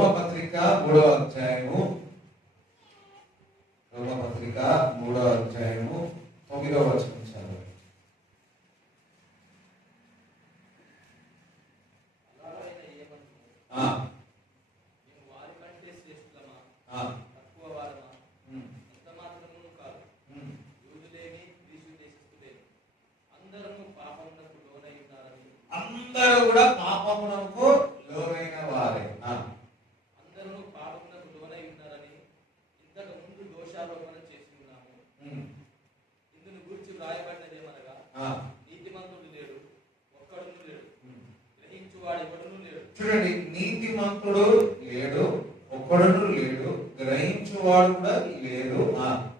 రోమపత్రిక 3వ అధ్యాయము 9వ వచనం చదవండి. అందరూ కూడా పాపమునకు లోనైన వారే. అందరూ పాపమునకు లోనై ఉన్నారని ఇంతకు ముందు దోషారోపణ చేస్తున్నాము. ఇందును గురించి వ్రాయబడినదేమనగా, నీతిమంతుడు లేడు, ఒక్కడును లేడు, గ్రహించువాడు ఎవడును లేడు. చూడండి, నీతిమంతుడు లేడు, ఒక్కడును లేడు, గ్రహించువాడు కూడా లేడు.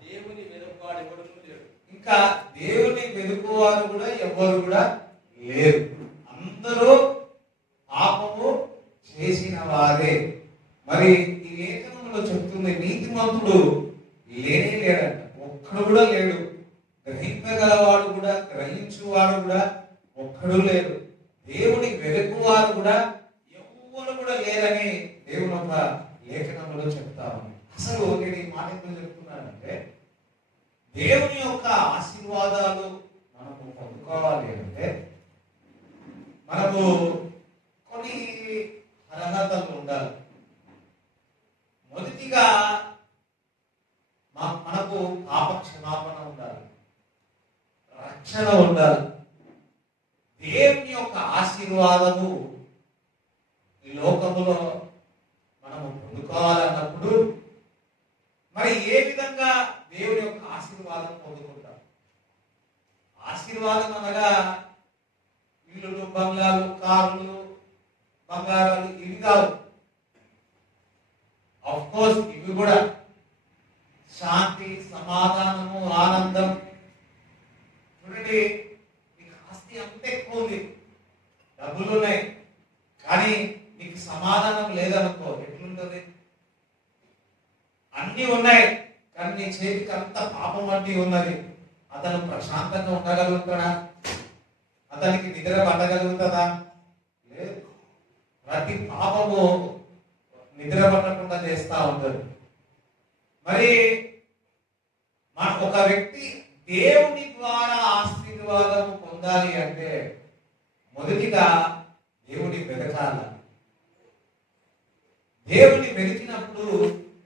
దేవుని వెలుగువాడు ఎవడును లేడు. ఇంకా దేవుని వెలుగువారు కూడా ఎవరు కూడా లేరు. అందరూ పాపము చేసిన వారే. మరి ఈ లేఖనంలో చెప్తుంది, నీతిమంతుడు లేనే లేడంట, ఒక్కడు కూడా లేడు. గ్రహించగలవాడు కూడా, గ్రహించువాడు కూడా ఒక్కడు లేడు. దేవుని వెలుగువారు కూడా ఎవరు కూడా లేరని దేవుని ఒక లేఖనంలో చెప్తా ఉంది. అసలు నేను ఈ మాట ఎందుకు చెప్తున్నానంటే, దేవుని యొక్క ఆశీర్వాదాలు మనము పొందుకోవాలి అంటే మనము కొన్ని అర్హతలు ఉండాలి. మొదటిగా మనకు పాప క్షమాపణ ఉండాలి, రక్షణ ఉండాలి. దేవుని యొక్క ఆశీర్వాదము ఈ లోకములో మనము పొందుకోవాలన్నప్పుడు మరి ఏ విధంగా దేవుని యొక్క ఆశీర్వాదం పొందుకుంటాం? ఆశీర్వాదం అనగా ఇల్లులు, బంగ్లాలు, కార్లు, బంగారాలు ఇవి కావు. ఆఫ్ కోర్స్ ఇవి కూడా శాంతి, సమాధానము, ఆనందం. చూడండి, నీకు ఆస్తి అంత ఎక్కువ ఉంది, డబ్బులు ఉన్నాయి, కానీ నీకు సమాధానం లేదనుకో, ఎట్లుంటుంది? అన్ని ఉన్నాయి కానీ నీ చేతికి అంత పాపం వంటి ఉన్నది. అతను ప్రశాంతంగా ఉండగలుగుతాడా? అతనికి నిద్ర పట్టగలుగుతుందా? లేదు. ప్రతి పాపము నిద్ర పట్టకుండా చేస్తా ఉంటుంది. మరి ఒక వ్యక్తి దేవుని ద్వారా ఆశీర్వాదం పొందాలి అంటే మొదటిగా దేవుని వెతకాలి. దేవుని వెతికినప్పుడు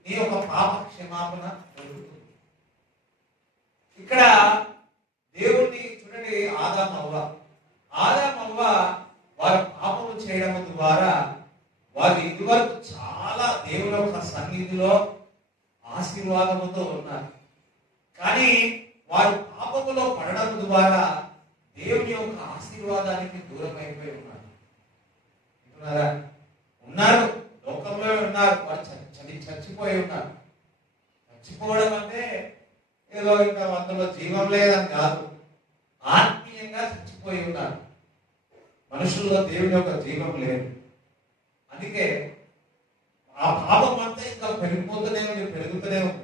నీ యొక్క పాప క్షమాపణ దొరుకుతుంది. ఇక్కడ దేవుణ్ణి చూడండి, ఆదామవ్వ వారు పాపము చేయడం ద్వారా వారు ఇదివరకు చాలా దేవుని యొక్క సన్నిధిలో ఆశీర్వాదముతో ఉన్నారు. కానీ వారు పాపములో పడడం ద్వారా దేవుని యొక్క ఆశీర్వాదానికి దూరం అయిపోయి ఉన్నారు. లోకంలో ఉన్నారు, వారు చచ్చిపోయి ఉన్నారు. చచ్చిపోవడం అంటే ఏదో ఇంకా అందులో జీవం లేదని కాదు, ఆత్మీయంగా చచ్చిపోయి ఉన్నారు. మనుషుల్లో దేవుని యొక్క జీవం లేదు. అందుకే ఆ పాపం అంతా ఇంకా పెరుగుతూనే ఉంది.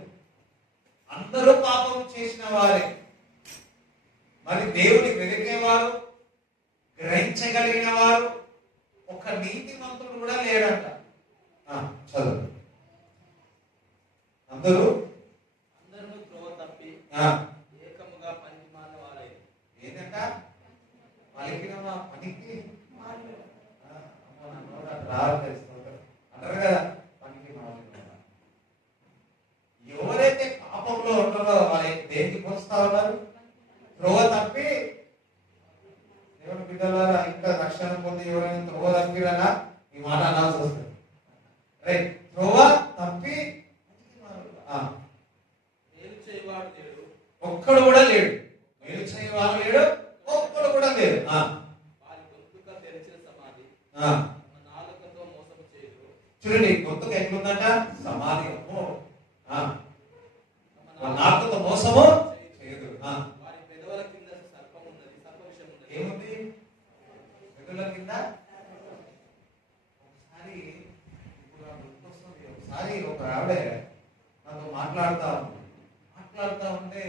అందరూ పాపం చేసిన వారే. మరి దేవుని వెలిగేవారు, గ్రహించగలిగిన వారు ఒక నీతిమంతుడు కూడా లేడంట. చదువు. అందరూ త్రోవ తప్పి ఏకముగా పనికి మాలిన వారే. ఏంటంట? పలికిన పనికి అంటారు కదా, పనికి మాలిన. ఎవరైతే పాపంలో ఉంటారో వారి దేనికి వస్తా ఉన్నారు? త్రోవ తప్పి. దేవుని బిడ్డలారా, ఇంకా రక్షణ పొంది ఎవరైనా త్రోవ తప్పిరనా ఈ మాట అనాల్సి వస్తుంది. రైట్, త్రోవ తప్పి మేలు చేయవాడు లేడు, ఒక్కడు కూడా లేడు. మేలు చేయవాడు లేడు, ఒక్కడు కూడా లేడు. వారి గొంతుక తెరిచిన సమాధి, నాలుకతో మోసము చేయరు. చూడండి, గొంతుక ఎట్లుందంట? సమాధి. నాలుకతో మోసము చేయదు. వారి పెదవుల కింద సర్పం ఉన్నది, సర్ప విషం ఉన్నది. ఏముంది పెదవుల కింద? ఒకసారి ఒక ఆవిడ నాతో మాట్లాడుతా ఉంటే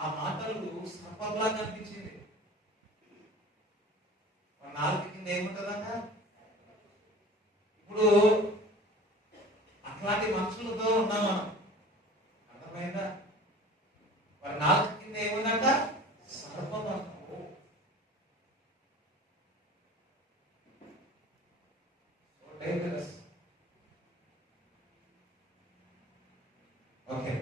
ఆ మాటలు సర్పంలా కనిపించింది. నాలుగు కింద ఏముంటదన్న? ఇప్పుడు మనుషులతో ఉన్నాం మనం. అర్థమైందా? వారి నాలుక కింద ఏముందంట? సర్పం అంట. So dangerous. ఓకే.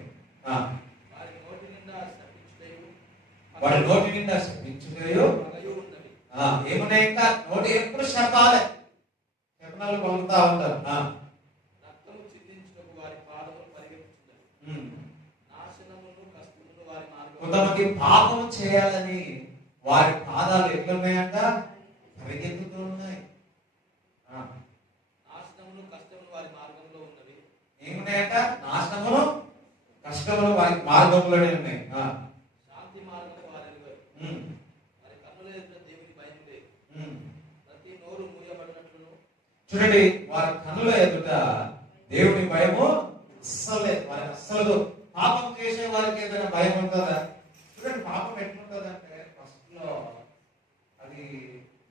వాడి నోటి నిండా శపించుటయు ఏమున్నాయి? ఇంకా నోటి ఎప్పుడు శపాలే, శపనాలు పలుకుతా ఉంటారు. రక్తము చిందించుటకు వారి పాదములు పరిగెత్తుచున్నవి. నాశనమును కష్టమును వారి మార్గములు. కొంతమంది పాపం చేయాలని వారి పాదాలు ఎట్లున్నాయంట? పరిగెత్తుతూ ఉన్నాయి. నాశనమును కష్టమును వారి మార్గంలో ఉన్నవి. ఏమున్నాయంట? నాశనమును కష్టములు వారి మార్గంలోనే ఉన్నాయి. శాంతి మార్గము వారి ఎరుగరు. వారి కన్నుల ఎదుట దేవుని భయం లేదు. ప్రతి నోరు మూయబడినట్లును. చూడండి, వారి కన్నుల ఎదుట దేవుని భయము అస్సలే. వారికి అస్సలు పాపం చేసే వారికి ఏదైనా భయం ఉంటుందా? చూడండి, పాపం ఎట్లుంటుందంటే ఫస్ట్ లో అది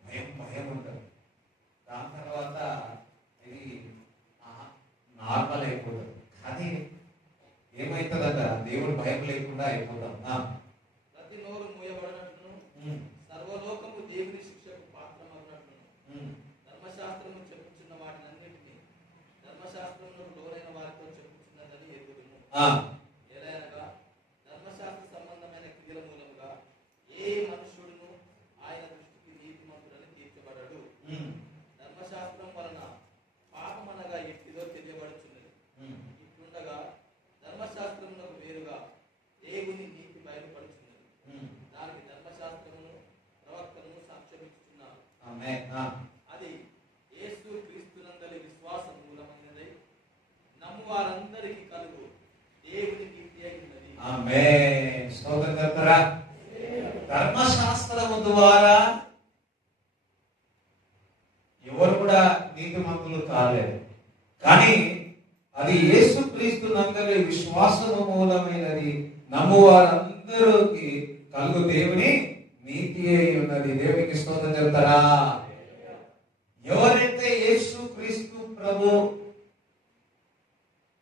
భయం భయం ఉంటుంది. దాని తర్వాత ఇది నార్మల్ అయిపోతుంది. కానీ ఏమైతుందట? దేవుడు భయం లేకుండా అయిపోతాం. ప్రతి నోరు మూయబడినట్లును, సర్వలోకము దేవుని శిక్షకు పాత్రమగునట్లును, ధర్మశాస్త్రము చెప్పుచున్న వాటినన్నిటినీ ధర్మశాస్త్రములకు లోనైన వారితో చెప్పుచున్నదని ఎరుగుదుము. ఎలయనగా ధర్మశాస్త్ర సంబంధమైన క్రియల మూలముగా ఏ మనుష్యుడును ఆయన దృష్టికి నీతిమంతుడని తీర్చబడడు. ధర్మశాస్త్రం వలన పాపమనగా ఎట్టిదో తెలియబడుచున్నది. ఇట్లుండగా ధర్మశాస్త్రమునకు వేరుగా దేవుని నీతి బయలుపడుచున్నది. దానికి ధర్మశాస్త్రమును ప్రవక్తను సాక్ష్యమిచ్చుచున్నారు. అది యేసు క్రీస్తునందలి విశ్వాస మూలమైనదై నమ్ము వారందరికీ కలుగు దేవుని నీతి అయినది. ఆమేన్. స్తోత్రం చెప్తారా? ధర్మశాస్త్రము ద్వారా ఎవరు కూడా నీతిమంతులు కాలేదు. కానీ అది యేసుక్రీస్తు నందలి విశ్వాసము మూలమైనది. నమ్ము వారందరికీ కలుగు దేవుని నీతి అయి ఉన్నది. దేవునికి స్తోత్రం చెప్తారా? ఎవరైతే యేసుక్రీస్తు ప్రభు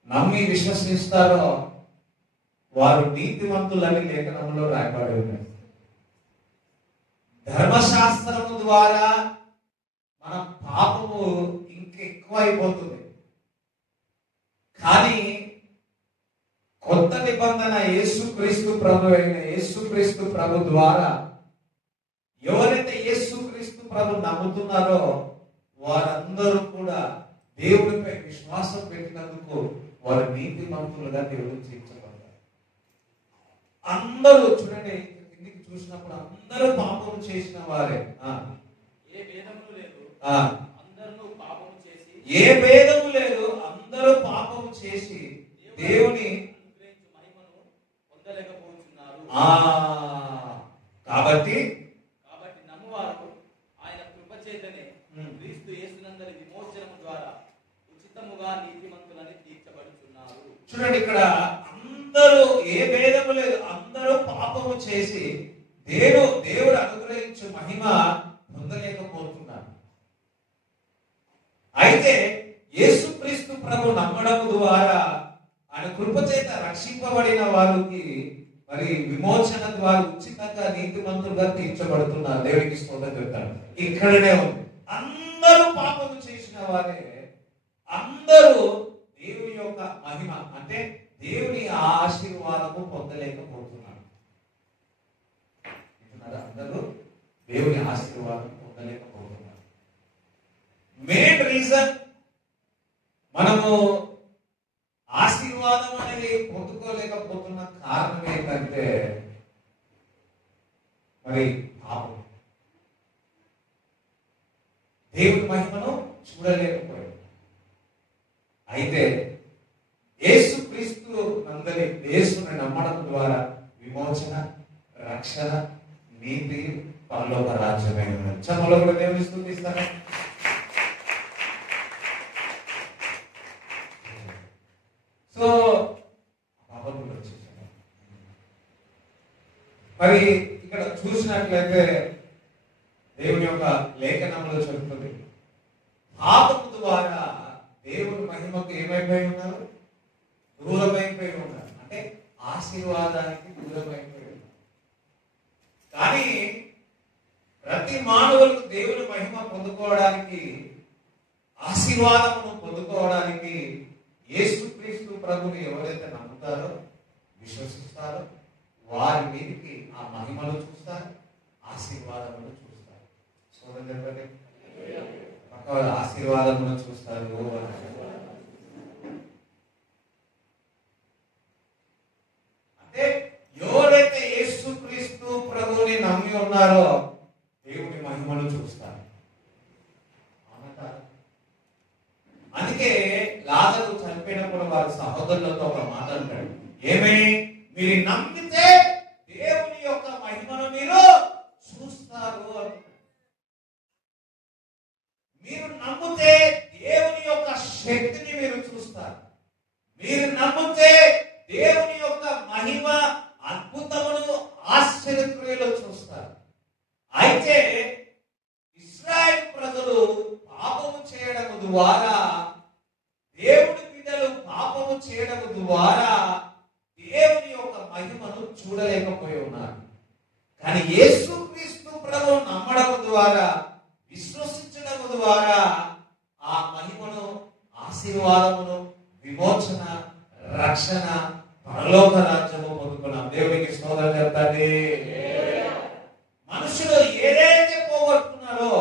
నమ్మి విశ్వసిస్తారో వారు నీతిమంతులని లేఖనంలో రాయబడి ఉన్నాయి. ధర్మశాస్త్రము ద్వారా మన పాపము ఇంకెక్కువ అయిపోతుంది. కానీ కొత్త నిబంధన యేసుక్రీస్తు ప్రభు అయిన యేసుక్రీస్తు ప్రభు ద్వారా ఎవరైతే యేసుక్రీస్తు ప్రభు నమ్ముతున్నారో వారందరూ కూడా దేవుడిపై విశ్వాసం పెట్టినందుకు వారు నీతిమంతులుగా దేవుడు తీర్చబడతారు. అందరూ చూడండి, కిందికి చూసినప్పుడు అందరూ పాపం చేసిన వారే. ఏ భేదము లేదు, అందరూ పాపము చేసి, ఏ భేదము లేదు, అందరూ పాపము చేసి దేవుని మహిమను పొందలేకపోతున్నారు. కాబట్టి నమ్మువారు ఆయన కృపచేతనే క్రీస్తు యేసునందరి విమోచనము ద్వారా ఉచితముగా నీతిమంతులని తీర్చబడుతున్నారు. చూడండి, ఇక్కడ అందరూ ఏ భేదము లేదు, అందరూ పాపము చేసి దేవుడు అనుగ్రహించు మహిమ పొందలేకపోతున్నారు. అయితే యేసుక్రీస్తు ప్రభు నమ్మడం ద్వారా ఆయన కృపచేత రక్షింపబడిన వారికి మరి విమోచన ద్వారా ఉచితంగా నీతిమంతులుగా తీర్చబడుతున్నారు. దేవునికి స్తోత్రం చెప్తాను. ఇక్కడనే ఉంది, అందరూ పాపము చేసిన వారే, అందరూ దేవుని యొక్క మహిమ అంటే దేవుని ఆశీర్వాదము పొందలేకపోతున్నారు. అందరూ దేవుని ఆశీర్వాదం పొందలేకపోతున్నారు. మెయిన్ రీజన్ మనము ఆశీర్వాదం అనేది పొందుకోలేకపోతున్న కారణం ఏంటంటే మరి పాపం. దేవుని మహిమను చూడలేకపోయాడు. అయితే యేసుక్రీస్తు నందలి యేసుని నమ్మడం ద్వారా విమోచన, రక్షణ, నీతి, పరలోక రాజ్యమే ఉన్నది. చమలో కూడా దేవుని స్తుతిస్తాను. సో పాపం వచ్చేసాను. మరి ఇక్కడ చూసినట్లయితే దేవుని యొక్క లేఖనంలో చెబుతుంది, పాపము ద్వారా దేవుని మహిమకు ఏమైపోయి ఉన్నారు? దూరమైపోయి ఉన్నారు. అంటే ఆశీర్వాదానికి దూరమైపోయి ఉన్నారు. కానీ ప్రతి మానవులకు దేవుని మహిమ పొందుకోవడానికి, ఆశీర్వాదమును పొందుకోవడానికి యేసుక్రీస్తు ప్రభుని ఎవరైతే నమ్ముతారో, విశ్వసిస్తారో, వారి మీదకి ఆ మహిమను చూస్తారు, ఆశీర్వాదమును చూస్తారు. చూడండి, ఆశీర్వాదమును చూస్తారు. అంటే ఎవరైతే యేసుక్రీస్తు ప్రభుని నమ్మి ఉన్నారో దేవుని మహిమను చూస్తారు. అందుకే లాజరు చనిపోయినప్పుడు వారి సహోదరులతో ఒక మాట అంటాడు, ఏమని? మీరు నమ్మితే దేవుని యొక్క మహిమను మీరు చూస్తారు అంటున్నాడు. మీరు నమ్మితే దేవుని యొక్క శక్తిని మీరు చూస్తారు. మీరు నమ్మితే దేవుని యొక్క మహిమ, అద్భుతమును, ఆశ్చర్యక్రియలు చూస్తారు. అయితే ఇశ్రాయేలు ప్రజలు పాపము చేయడం ద్వారా, దేవుని బిడ్డలు పాపము చేయడం ద్వారా దేవుని యొక్క మహిమను చూడలేకపోయి ఉన్నారు. కానీ యేసుక్రీస్తు ప్రభువు నమ్మడం ద్వారా, విశ్వసించడం ద్వారా ఆ మహిమను, ఆశీర్వాదమును, విమోచన, రక్షణ, పరలోక రాజ్యము పొందుకున్నాం. దేవునికి స్తోత్రం చెప్తాండి. మనుషులు ఏదైతే పోగొట్టుకున్నారో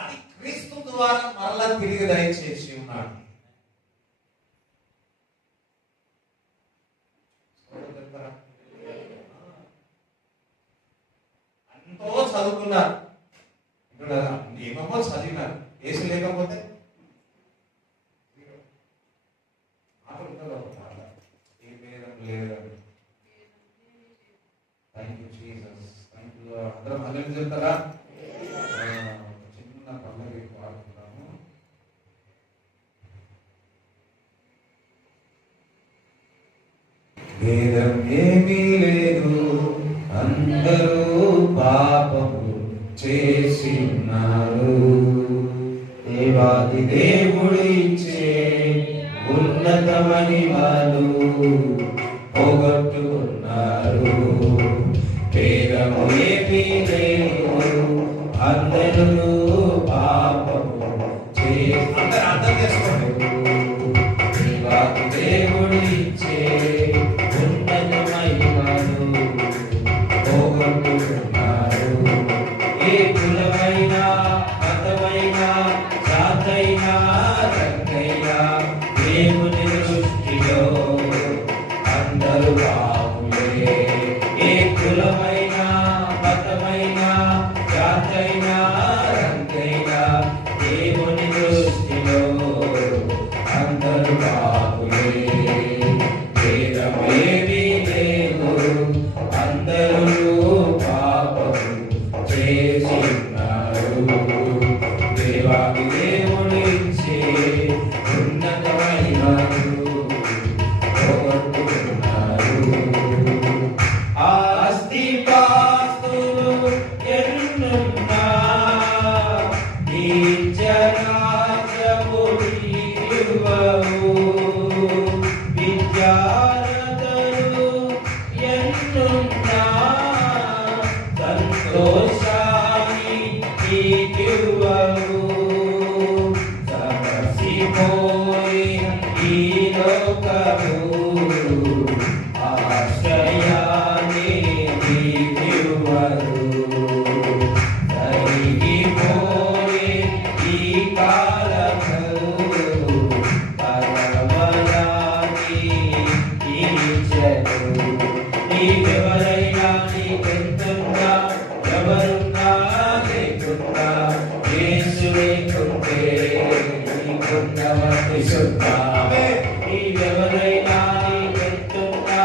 అది క్రీస్తు ద్వారా మరలా తిరిగి దయచేసి ఉన్నాడు. ఎంతో చదువుకున్నారు, ఏమేమో చదివినారు, ఏసు లేకపోతే ఏం లేదు. Thank you Jesus, thank you. అందరం హల్లెలూయా చెప్తారా? చిన్న పల్లవి పాడుతున్నాము. భేదం ఏమీ లేదు, అందరూ పాపము చేసి ఉన్నారు. దేవాది దేవుడు ఇచ్చే ఉన్నతమని వాళ్ళు పోగొట్టుకున్నారు. భేదము ఏమీ లేదు, అందరూ పాపము చేసి, అందరూ అర్థం చేసుకోండి. దేవాది దేవుడు ఇచ్చే ఉన్నతమైనను పోగొట్టుకున్నారు. ఏ కులమైనా, మతమైనా, జాతైనా, రంగైనా దేవుని దృష్టిలో అందరూ పాపులే. ఏ కులమైనా, మతమైనా, జాతైనా, రంగైనా దేవుని దృష్టిలో అందరూ పాపులే. భేదమేమీ లేదు, అందరూ పాపము చేసి ఉన్నారు. దేవాది దేవుడు ఇచ్చే ఉన్నతమైనను పోగొట్టుకున్నారు. ఆస్తిపాస్తులు ఎన్నున్నా నిత్యరాజ్యము నీకివ్వవు. విద్యార్థులు ఎన్నున్నా సంతోషాన్ని నీకివ్వవు. సమసిపోయి ఈ లోకము ఆశ్రయాన్ని నీకివ్వదు. తరిగిపోయి ఈ కాలము పరమయాన్ని ఇచ్చదు. నీకెవరైనా, నీకెంతున్నా, ఎవరున్నా లేకున్నా, యేసు లేకుంటే నీకున్నవన్నీ సున్నా. నీకెవరైనా, నీకెంతున్నా,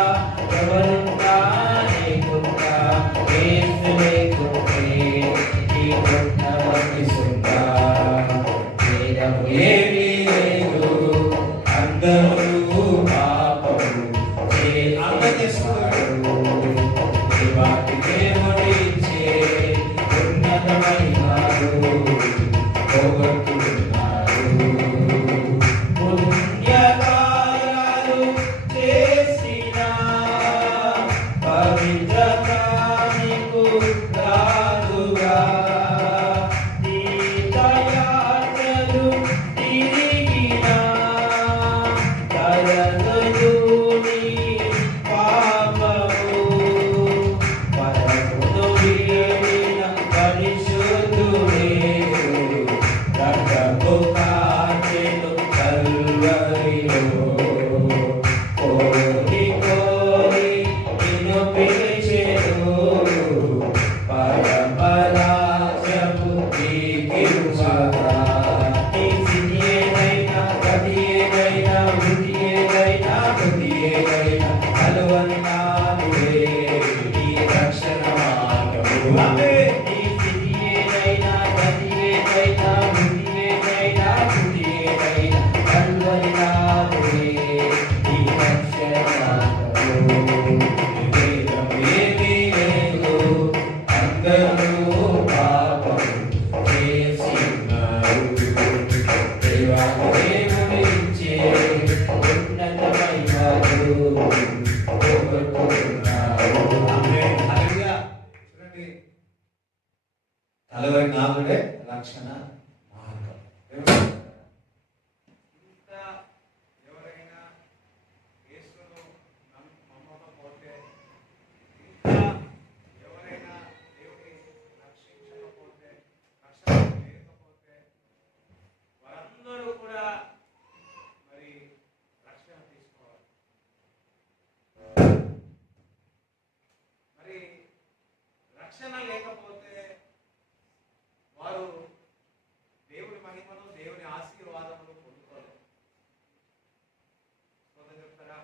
ఎవరున్నా లేకున్నా, యేసు లేకుంటే నీకున్నవన్నీ సున్నా. భేదము ఏమీ లేదు, అందరూ పాపము చేస్తున్నారు. దేవాది దేవుడు ఇచ్చే ఉన్నతమైనను పోగొట్టుకున్నారు. పుణ్యకార్యాలు కలువరి నాథుడే రక్షణ మార్గం. ఇంకా ఎవరైనా యేసును నమ్మకపోతే, ఇంకా ఎవరైనా దేవుని రక్షించకపోతే, రక్షణ లేకపోతే వారందరూ కూడా మరి రక్షణ తీసుకోవాలి. మరి రక్షణ లేకపోతే వారు దేవుని మహిమను, దేవుని ఆశీర్వాదమును పొందుకోలేరు. చెప్తారా?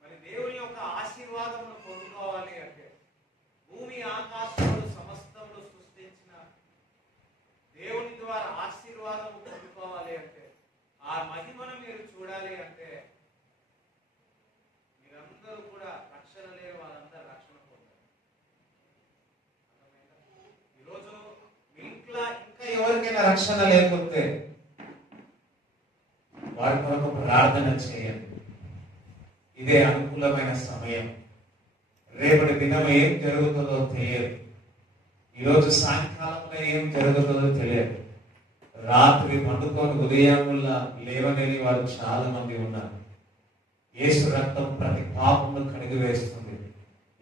మరి దేవుని యొక్క ఆశీర్వాదమును పొందుకోవాలి అంటే భూమి ఆకాశములు సమస్తములు సృష్టించిన దేవుని ద్వారా ఆశీర్వాదము పొందుకోవాలి అంటే, ఆ మహిమను మీరు చూడాలి అంటే మీరందరూ కూడా రక్షణ లేని వారందరూ రక్షణ పొందాలి. ఈరోజు ఇంకా ఎవరికైనా రక్షణ లేకపోతే వారి కొరకు ప్రార్థన చేయండి. ఇదే అనుకూలమైన సమయం. రేపటి దినం ఏం జరుగుతుందో తెలియదు. ఈరోజు సాయంకాలంలో ఏం జరుగుతుందో తెలియదు. రాత్రి పండుకొని ఉదయంలో లేవనేని వారు చాలా మంది ఉన్నారు. యేసు రక్తం ప్రతి పాపమును కడిగి వేస్తుంది.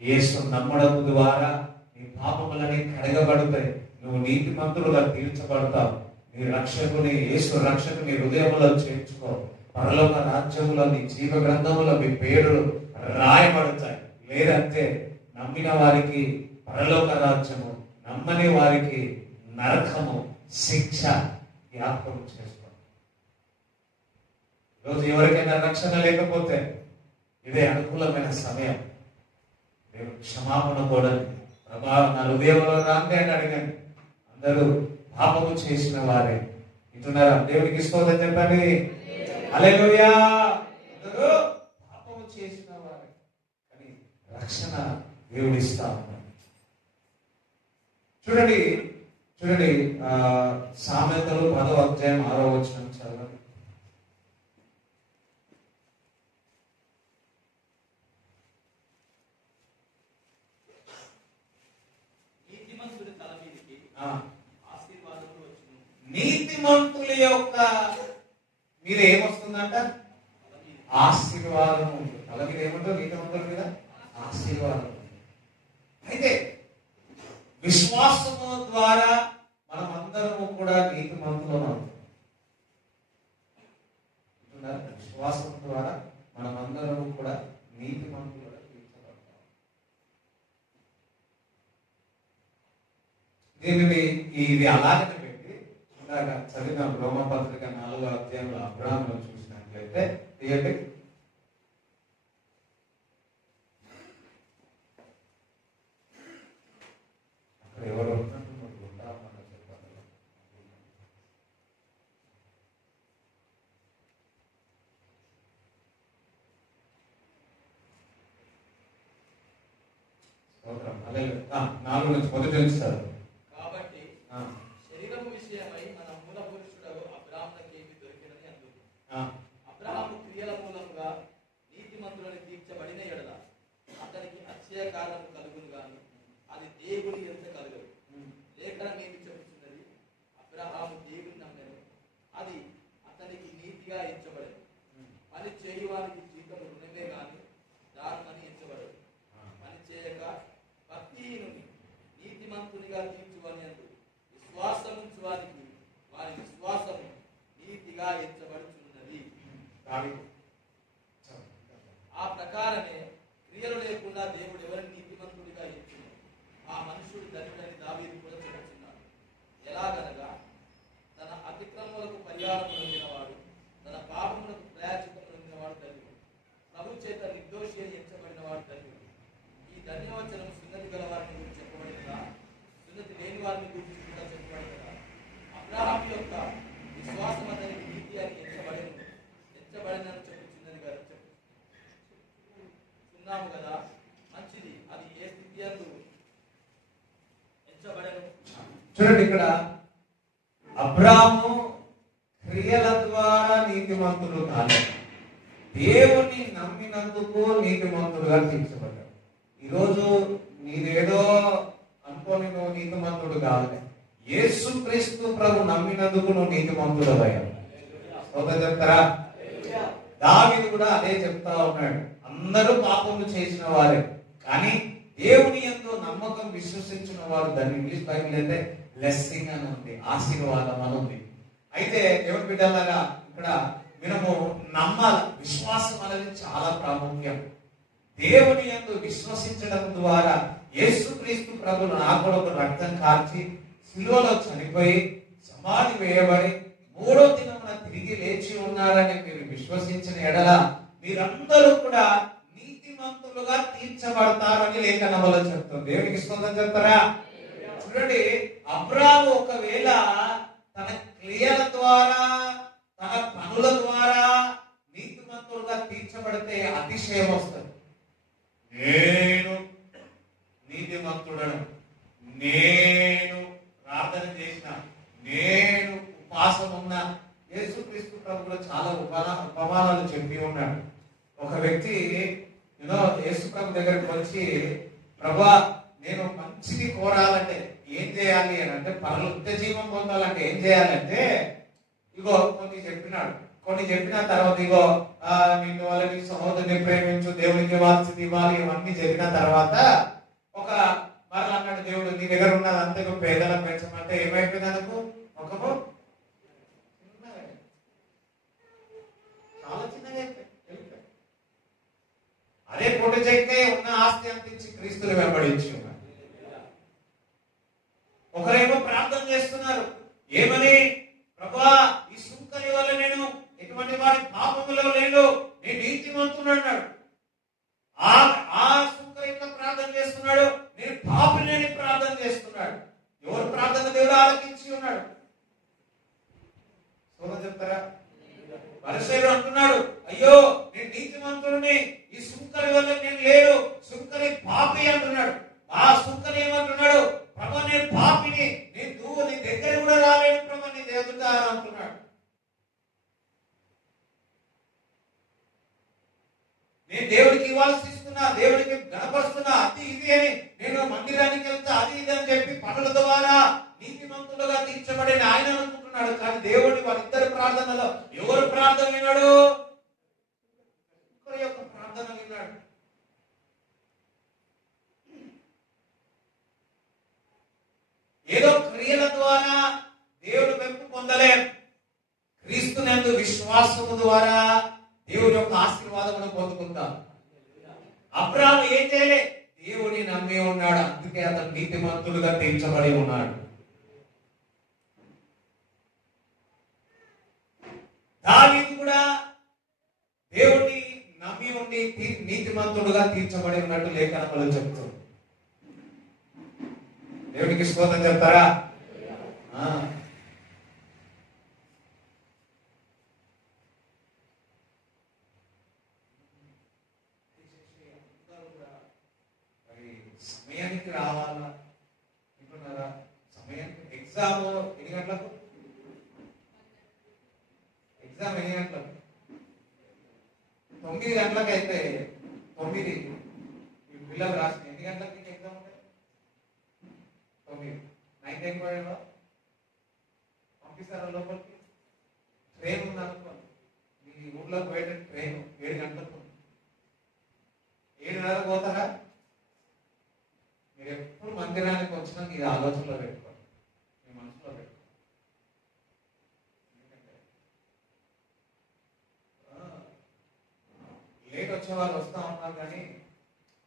యేసు నమ్మడం ద్వారా నీ పాపములని కడగబడతాయి. నువ్వు నీతిమంతులుగా తీర్చబడతావు. నీ రక్షకుని, యేసు రక్షకుని నీ హృదయంలో చేర్చుకో. పరలోక రాజ్యములో నీ జీవ గ్రంథములో మీ పేర్లు రాయబడతాయి. లేదంటే నమ్మిన వారికి పరలోక రాజ్యము, నమ్మని వారికి నరకము, శిక్ష జ్ఞాపకం చేసుకో. ఈరోజు ఎవరికైనా రక్షణ లేకపోతే ఇదే అనుకూలమైన సమయం. దేవుడు క్షమాపణ కూడా ప్రభా నా హృదయంలో రాండి అని అడిగాను. అందరూ పాపము చేసిన వారే ఇంటున్నారా? దేవునికి స్తోత్రం చెప్పండి. హల్లెలూయా. అందరూ పాపము చేసిన వారే, కానీ రక్షణ దేవుడు ఇస్తా ఉన్నాడు. చూడండి చూడండి సామెతలు 10వ అధ్యాయం 6వ వచనం చదవండి. నీతిమంతుల యొక్క మీద ఏమొస్తుందంట? ఆశీర్వాదం. తల మీద ఏముంటుంది? నీతిమంతుల మీద ఆశీర్వాదం. అయితే విశ్వాసము ద్వారా మనం అందరము కూడా నీతిమంతులం అవుతాం. విశ్వాసం ద్వారా మనం అందరము కూడా నీతిమంతులుగా తీర్చబడతాం. దీనిని ఇది అలాగే చదివిన రోమపత్రిక 4వ అధ్యాయంలో అబ్రాహామును చూసినట్లయితే తీయండి. అక్కడ ఎవరు ఉంటామని చెప్పాలి. స్తోత్రం. హల్లెలూయా. 4 నుంచి మొదటి నుంచి సార్. కాబట్టి శరీరము విషయమై మన మూల పురుషుడు అబ్రాహామునకు ఏమి దొరికినని అందుకు అబ్రాహాము క్రియల మూలముగా నీతిమంతులని తీర్చబడిన ఎడల అతనికి అక్షయ కారణము కలుగును గాని అది దేవుని ఎంత కలుగదు. లేఖనం ఏమి చెబుతున్నది? అబ్రాహాము దేవుని నమ్మెను, అది అతనికి నీతిగా ఎంచబడదు. పని చేయువానికి జీతము రుణమే గాని దానమని ఎంచబడదు. పని చేయక భక్తిహీనుని నీతిమంతునిగా తీర్చువని అందు విశ్వాసముంచువానికి వారి విశ్వాసము నీతిగా ఎంచబడుచున్నది. ఆ ప్రకారమే క్రియలు లేకుండా దేవుడు ఎవరిని నీతిమంతుడిగా ఎంచును ఆ మనుషుడు ధన్యుడని దావీదు కూడా చెబుతున్నాడు. ఎలాగనగా తన అతిక్రమములకు పరిహారం పొందినవాడు, తన పాపములకు ప్రాయశ్చిత్తం పొందినవాడు ధన్యుడు. ప్రభు చేత నిర్దోషి అని ఎంచబడినవాడు ధన్యుడు. ఈ ధన్యవచనం సున్నతి గల వారిని గురించి చెప్పబడినదా? సున్నతి లేని వారిని గురించి కూడా చెప్పబడినదా? అబ్రాహాము యొక్క విశ్వాసం అతనికి నీతి అని ఎంచబడిన చూడండి ఇక్కడ అబ్రాము క్రియల ద్వారా నీతిమంతుడు కాలేదు, దేవుని నమ్మినందుకు నీతిమంతుడుగా తీర్చబడ్డాడు. ఈరోజు నీదేదో అనుకోని నువ్వు నీతిమంతుడు కావాలి, యేసుక్రీస్తు ప్రభు నమ్మినందుకు నువ్వు నీతిమంతుడు అయ్యావు. చెప్తారా? దావీదు కూడా అదే చెప్తా ఉన్నాడు. అందరూ పాపములు చేసిన వారే, కానీ దేవుని యందు నమ్మకం విశ్వసించిన వారు, దాన్ని ఇంగ్లీష్ బైబిల్ అయితే బ్లెస్సింగ్ అని ఉంది, ఆశీర్వాదం అని ఉంది. అయితే దేవుని బిడ్డలారా ఇక్కడ మనము నమ్మాలి. విశ్వాసం అనేది చాలా ప్రాముఖ్యం. దేవుని యందు విశ్వసించడం ద్వారా యేసుక్రీస్తు ప్రభువు నా కొరకు రక్తం కార్చి శిలువలో చనిపోయి సమాధి వేయబడి మూడో దినమున తిరిగి లేచి ఉన్నారని మీరు విశ్వసించిన ఎడల మీరందరూ కూడా నీతిమంతులుగా తీర్చబడతారని లేఖనములో చెప్తుంది. దేవునికి స్తోత్రం చెప్తారా? చూడండి, అబ్రాము ఒకవేళ తన క్రియల ద్వారా తన పనుల ద్వారా నీతిమంతులుగా తీర్చబడితే అతిశయం వస్తుంది. నేను నీతిమంతుడను, నేను ప్రార్థన చేసిన, నేను ఉపవాసం ఉన్నా. యేసుక్రీస్తు ప్రభు కూడా చాలా ఉపమానాలు చెప్పి ఉన్నాడు. ఒక వ్యక్తి యేసు ప్రభు దగ్గరికి వచ్చి, ప్రభా నేను మంచిది కోరాలంటే ఏం చేయాలి అని అంటే, పరలోక జీవం పొందాలంటే ఏం చేయాలంటే, ఇగో కొన్ని చెప్పినాడు. కొన్ని చెప్పిన తర్వాత ఇగో నిన్ను వాళ్ళని సహోదరుని ప్రేమించు, దేవునికి ఇవ్వాల్సింది ఇవ్వాలి, ఇవన్నీ చెప్పిన తర్వాత ఒక మరలా అన్నాడు, దేవుడు నీ దగ్గర ఉన్నది అంతే పేదలకు పెంచమంటే ఏమైపోయింది అనుకో, ఒకము చాలా చిన్నగా వెళ్ళిపోయి అదే పొట్టు చెక్కే ఉన్న ఆస్తి అంతించి క్రీస్తుని వెంబడించి ఉన్నారు. ఒకరేమో ప్రార్థన చేస్తున్నారు, ఏమని? ప్రభువా ఈ సుంకరి వల్ల నేను ఎటువంటి వారి పాపములో లేను, నేను నీతిమంతుడు అన్నాడు. ఆ సుంకరి ఇంకా ప్రార్థన చేస్తున్నాడు, నేను పాపిని ప్రార్థన చేస్తున్నాడు. ఎవరు ప్రార్థన దేవుడు ఆలకించి ఉన్నాడు. చెప్తారా? పరిసయ్యుడు అంటున్నాడు, అయ్యో నేను నీతిమంతుడిని, ఈ సుంకరి వల్ల నేను లేను, సుంకరి పాపి అంటున్నాడు. ఆ సుంకరి ఏమంటున్నాడు? ప్రభు నేను పాపిని, నువ్వు నీ దగ్గర కూడా రాలేను ప్రభు, నీ దేవుడు అంటున్నాడు. నేను దేవుడికి ఇవ్వాల్సి ఇస్తున్నా, దేవుడికి గణపరుస్తున్నా, అది ఇది అని నేను మందిరానికి వెళ్తా, అది ఇది అని చెప్పి పనుల ద్వారా నీతిమంతులుగా తీర్చబడిన ఆయన అనుకుంటున్నాడు. కానీ దేవుడిని వారిద్దరి ప్రార్థనలో ఎవరు ప్రార్థన విన్నాడు? ఒకరి యొక్క ప్రార్థన విన్నాడు. ఏదో క్రియల ద్వారా దేవుడు మెప్పు పొందలేం. క్రీస్తునందు విశ్వాసము ద్వారా దేవుని యొక్క ఆశీర్వాదమును పొందుకుంటాం. అబ్రాహాము ఏం చేయలే? దేవుని నమ్మి ఉన్నాడు, అందుకే అతను నీతిమంతుడుగా తీర్చబడి ఉన్నాడు. దావీదు కూడా దేవుని నమ్మి ఉండి నీతిమంతుడుగా తీర్చబడి ఉన్నట్టు లేఖనములు చెప్తుంది. దేవునికి స్తోత్రం చెప్తారా? సమయానికి రావాలా అనుకున్నారా? సమయానికి ఎగ్జామ్ ఎన్ని గంటలకు? ఎగ్జామ్ ఎన్ని గంటలకు? 9 గంటలకు అయితే 9 పిల్లలు రాసిన ఎన్ని గంటలకు నీకు ఎగ్జామ్ ఉంటాయి? 9. నైట్ అయిపోయావా? పంపిస్తారా లోపలికి? ట్రైన్ ఉందనుకోండి, మీ ఊళ్ళో పోయేట ట్రైన్ 7 గంటలకు, 7:30 పోతారా? మీరు ఎప్పుడు మందిరానికి వచ్చినా ఇది ఆలోచనలో పెట్టుకోండి, మీ మనసులో పెట్టుకోండి. ఎందుకంటే లేట్ వచ్చే వాళ్ళు వస్తూ ఉన్నారు, కానీ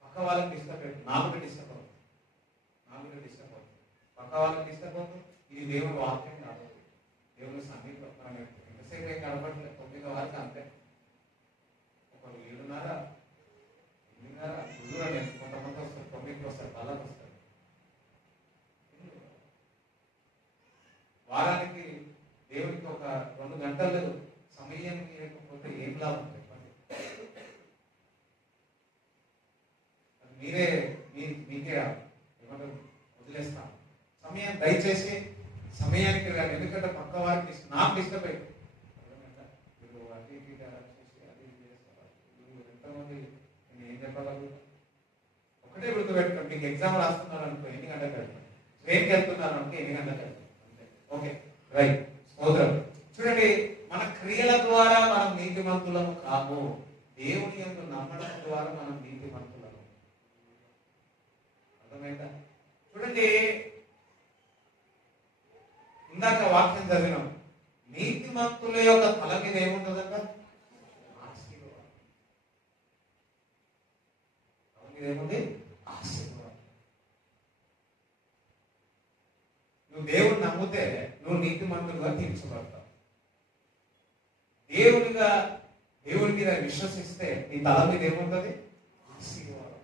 పక్క వాళ్ళకి డిస్టర్బ్ అవుతుంది. నాకు డిస్టర్బ్ అవుతుంది, పక్క వాళ్ళకి డిస్టర్బ్ అవుతుంది. ఇది దేవుడు వాక్యం కాదు, దేవుడు సమీపం. మనం ఎంతసేపు ఏం కనపడలేదు, 9 వరకు అంతే. ఒకరు 7:30, 8:30 కొంతమంది వస్తారు, 9కి వస్తారు, 10కి వస్తారు. వారానికి దేవుడికి ఒక 2 గంటలు సమయం లేకపోతే ఏం లాభం చెప్పండి? మీరే మీకే ఏమంటారు వదిలేస్తాం సమయం. దయచేసి అటు ఇటు చేసి అది ఇది చేస్తారు. నువ్వు ఎంతమంది నేను ఏం చెప్పగలను? ఒకటే గుర్తుపెట్టుకోండి, మీకు ఎగ్జామ్ రాస్తున్నారు అనుకో ఎన్ని గంటలకు వెళ్తారు, ట్రైన్కి వెళ్తున్నారు అనుకో ఎన్ని గంటలకు వెళ్తారు అంతే. ఓకే రైట్, స్తోత్రం. చూడండి, మన క్రియల ద్వారా మనం నీతిమంతులము కాము, దేవుని యందు నమ్మడం ద్వారా మనం నీతిమంతులము. అర్థమైందా? చూడండి, ఇందాక వాక్యం చదివినాం, నీతిమంతుల యొక్క తల మీద ఏముంటుందంట? ఆశీర్వాదం. తల మీద ఏముంది? ఆశీర్వాదం. నువ్వు దేవుని నమ్మితే నువ్వు నీతిమంతులుగా తీర్చబడతావు. దేవుని మీద విశ్వసిస్తే నీ తల మీద ఏముంటుంది? ఆశీర్వాదం.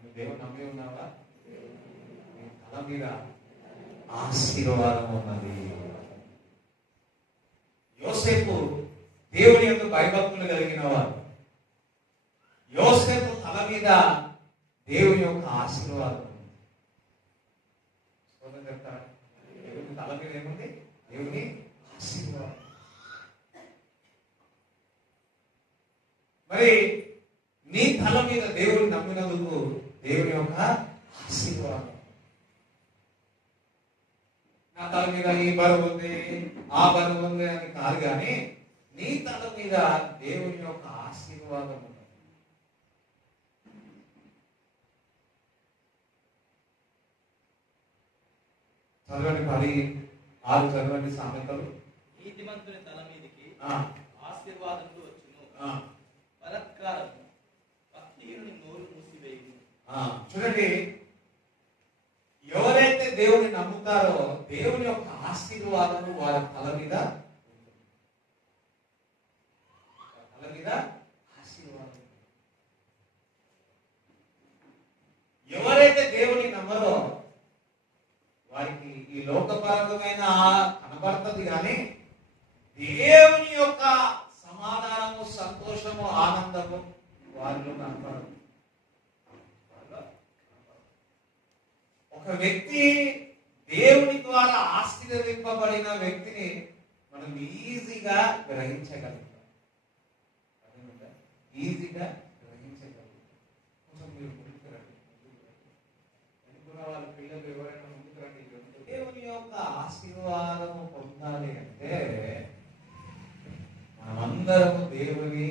నువ్వు దేవుని నమ్మి ఉన్నావా? నీ తల మీద ఆశీర్వాదం ఉన్నది. యోసేపు దేవుని యొక్క భయభక్తులు కలిగిన వారు. యోసేపు తల మీద దేవుని యొక్క ఆశీర్వాదం ఉంది. చెప్తారా? దేవుని తల మీద ఏముంది? దేవుని ఆశీర్వాదం. మరి నీ తల మీద దేవుని నమ్మినందుకు దేవుని యొక్క ఆశీర్వాదం. నా తల మీద ఈ బరువు ఉంది, ఆ బరువు ఉంది అని కాదు, కానీ నీ తల మీద దేవుని యొక్క ఆశీర్వాదం ఉంది. చదవండి 10:6 చదవండి సామెతలు. నీతిమంతుని తల మీదికి ఆశీర్వాదములు వచ్చును, బలత్కారము భక్తిహీనుని నోరు మూసివేయును. చూడండి, ఎవరైతే దేవుని నమ్ముతారో దేవుని యొక్క ఆశీర్వాదము వారి తల మీద ఆశీర్వాదం. ఎవరైతే దేవుని నమ్మరో వారికి ఈ లోకపరమైన కనబడుతుంది, కానీ దేవుని యొక్క సమాధానము, సంతోషము, ఆనందము వారిలో కనపడదు. ఒక వ్యక్తి దేవుని ద్వారా ఆశీర్వదింపబడిన వ్యక్తిని మనం ఈజీగా గ్రహించగలుగుతాం. ఈజీగా గ్రహించగలుగుతాం. కొంచెం మీరు ముందుకు రండి. అనుకున్న వాళ్ళ పిల్లలు ఎవరైనా ముందుకు రండి. దేవుని యొక్క ఆశీర్వాదము పొందాలి అంటే మనమందరము దేవుని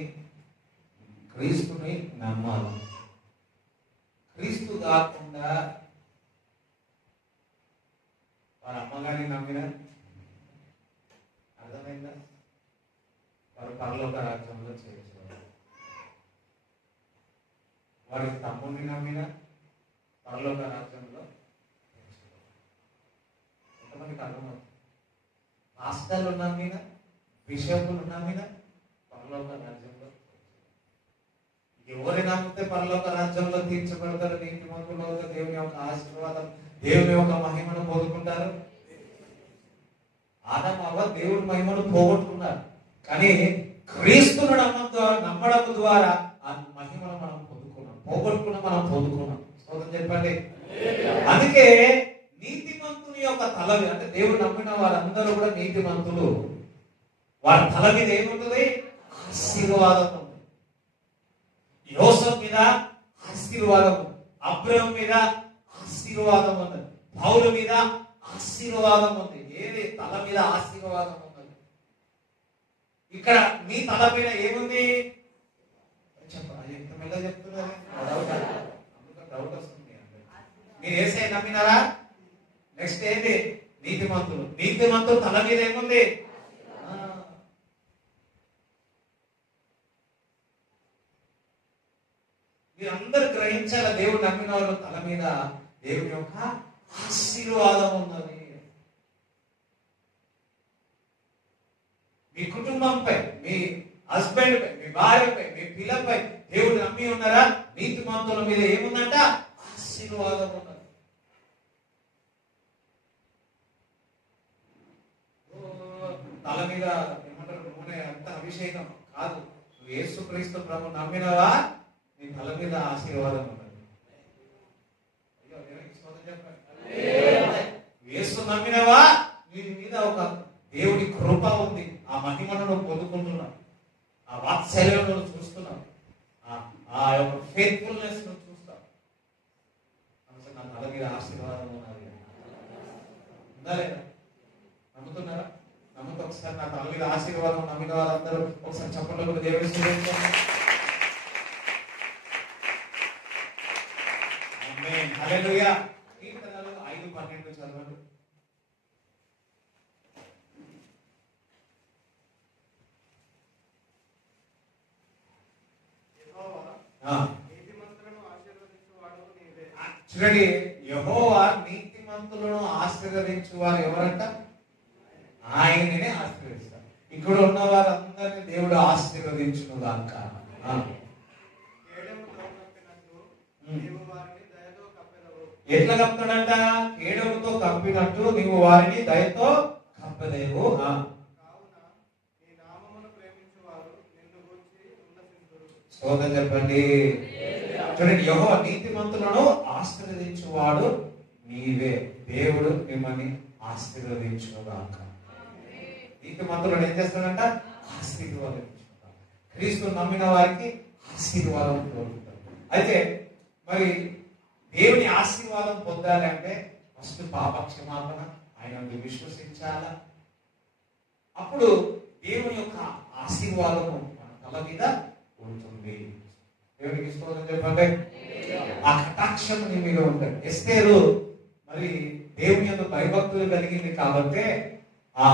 క్రీస్తుని నమ్మాలి. క్రీస్తు కాకుండా వారి అమ్మగారిని నమ్మిన అర్థమైందా? వారు పరలోక రాజ్యంలో చేర్చేవారు. వారి తమ్ముడిని నమ్మిన పరలోక రాజ్యంలో చేర్చేవారు. ఎంతమందికి అర్థమవుతుంది? పాస్టర్లు నమ్మిన, బిషపులు నమ్మిన పరలోక రాజ్యంలో. ఎవరి నమ్మితే పరలోక రాజ్యంలో తీర్చబడతారు, నీతిమంతులు అవుతారు, దేవుని యొక్క ఆశీర్వాదం, దేవుని యొక్క మహిమను పొందుకుంటారు. ఆదాము అవ్వ దేవుని మహిమను పోగొట్టుకున్నారు, కానీ క్రీస్తును నమ్మడం ద్వారా ఆ మహిమను మనం పొందుకున్నాం. పోగొట్టుకున్నాం, మనం పొందుకున్నాం. స్తోత్రం చెప్పండి. అందుకే నీతిమంతుని యొక్క తల మీద, అంటే దేవుడు నమ్మిన వారందరూ కూడా నీతిమంతులు, వారి తల మీద ఏముంటుంది? ఆశీర్వాదం ఉంది. యోసేపు మీద ఆశీర్వాదం, అబ్రహాము మీద ఆశీర్వాదం ఉంది, పౌలు మీద ఆశీర్వాదం ఉంది. ఏది? తల మీద ఆశీర్వాదం ఉన్నది. ఇక్కడ మీ తల మీద ఏముంది? చెప్పండి. ఎంత మెల్లగా చెప్తున్నారు? డౌట్ వస్తుంది. మీరు యేసయ్య నమ్మినారా? నెక్స్ట్ ఏంటి? నీతిమంతులు. నీతిమంతులు తల మీద ఏముంది? మీరందరూ గ్రహించాల, దేవుడు నమ్మిన వాళ్ళు తల మీద దేవుని యొక్క ఆశీర్వాదం ఉన్నది. మీ కుటుంబంపై, మీ హస్బెండ్ పై, మీ భార్యపై, మీ పిల్లపై దేవుడు నమ్మి ఉన్నారా? నీతిమంతుల మీద ఏముందంట? ఆశీర్వాదం ఉన్నది. తల మీద ఏమంటారు? నూనె అంత అభిషేకం కాదు. నువ్వు యేసుక్రీస్తు ప్రభు నమ్మినవా? నీ తల మీద ఆశీర్వాదం ఉన్నది. అయ్యో, చెప్పండి. యేసు నమ్మినవా? నీ మీద ఒక దేవుడి కృప ఉంది, ఆ మహిమను నువ్వు పొందుకుంటున్నావు, ఆ వాత్సల్యం నువ్వు చూస్తున్నావు, ఆ యొక్క ఫెయిత్ఫుల్నెస్ నువ్వు చూస్తావు. నా తల మీద ఆశీర్వాదం ఉన్నది, ఉందా లేదా? నమ్ముతున్నారా? నమ్ముతా ఒకసారి నా తల మీద ఆశీర్వాదం నమ్మిన వారందరూ ఒకసారి చెప్పండి కూడా దేవుడి హల్లెలూయా. కీర్తనలు 5:12 చదవండి. చూడండి, యెహోవా నీతిమంతులను ఆశీర్వదించువారు ఎవరంట? ఆయననే ఆశీర్వదిస్తారు. ఇక్కడ ఉన్న వారందరినీ దేవుడు ఆశీర్వదించును గాక. ఎట్లా కప్పుతాడంట? కేడముతో కప్పినట్టు నీవు వారిని దయతో కప్పలేవు. స్తోత్రం చెప్పండి. చూడండి, యెహోవా నీతిమంతులను ఆశీర్వదించువాడు నీవే. దేవుడు మిమ్మల్ని ఆశీర్వదించుగాక. నీతిమంతులను ఏం చేస్తాడంట? ఆశీర్వాదించుగాక. క్రీస్తు నమ్మిన వారికి ఆశీర్వాదం కోరుకుంటారు. అయితే మరి దేవుని ఆశీర్వాదం పొందాలి అంటే ఫస్ట్ పాప క్షమాపణ, ఆయన విశ్వసించాల. అప్పుడు దేవుని యొక్క ఆశీర్వాదము మన తల మీద ఉంటుంది. దేవునికి స్తోత్రం చెప్పండి. ఆ కటాక్షం నీ మీద ఉంటుంది. ఎస్తేరు మరి దేవుని యొక్క భయభక్తులు కలిగింది కాబట్టి ఆ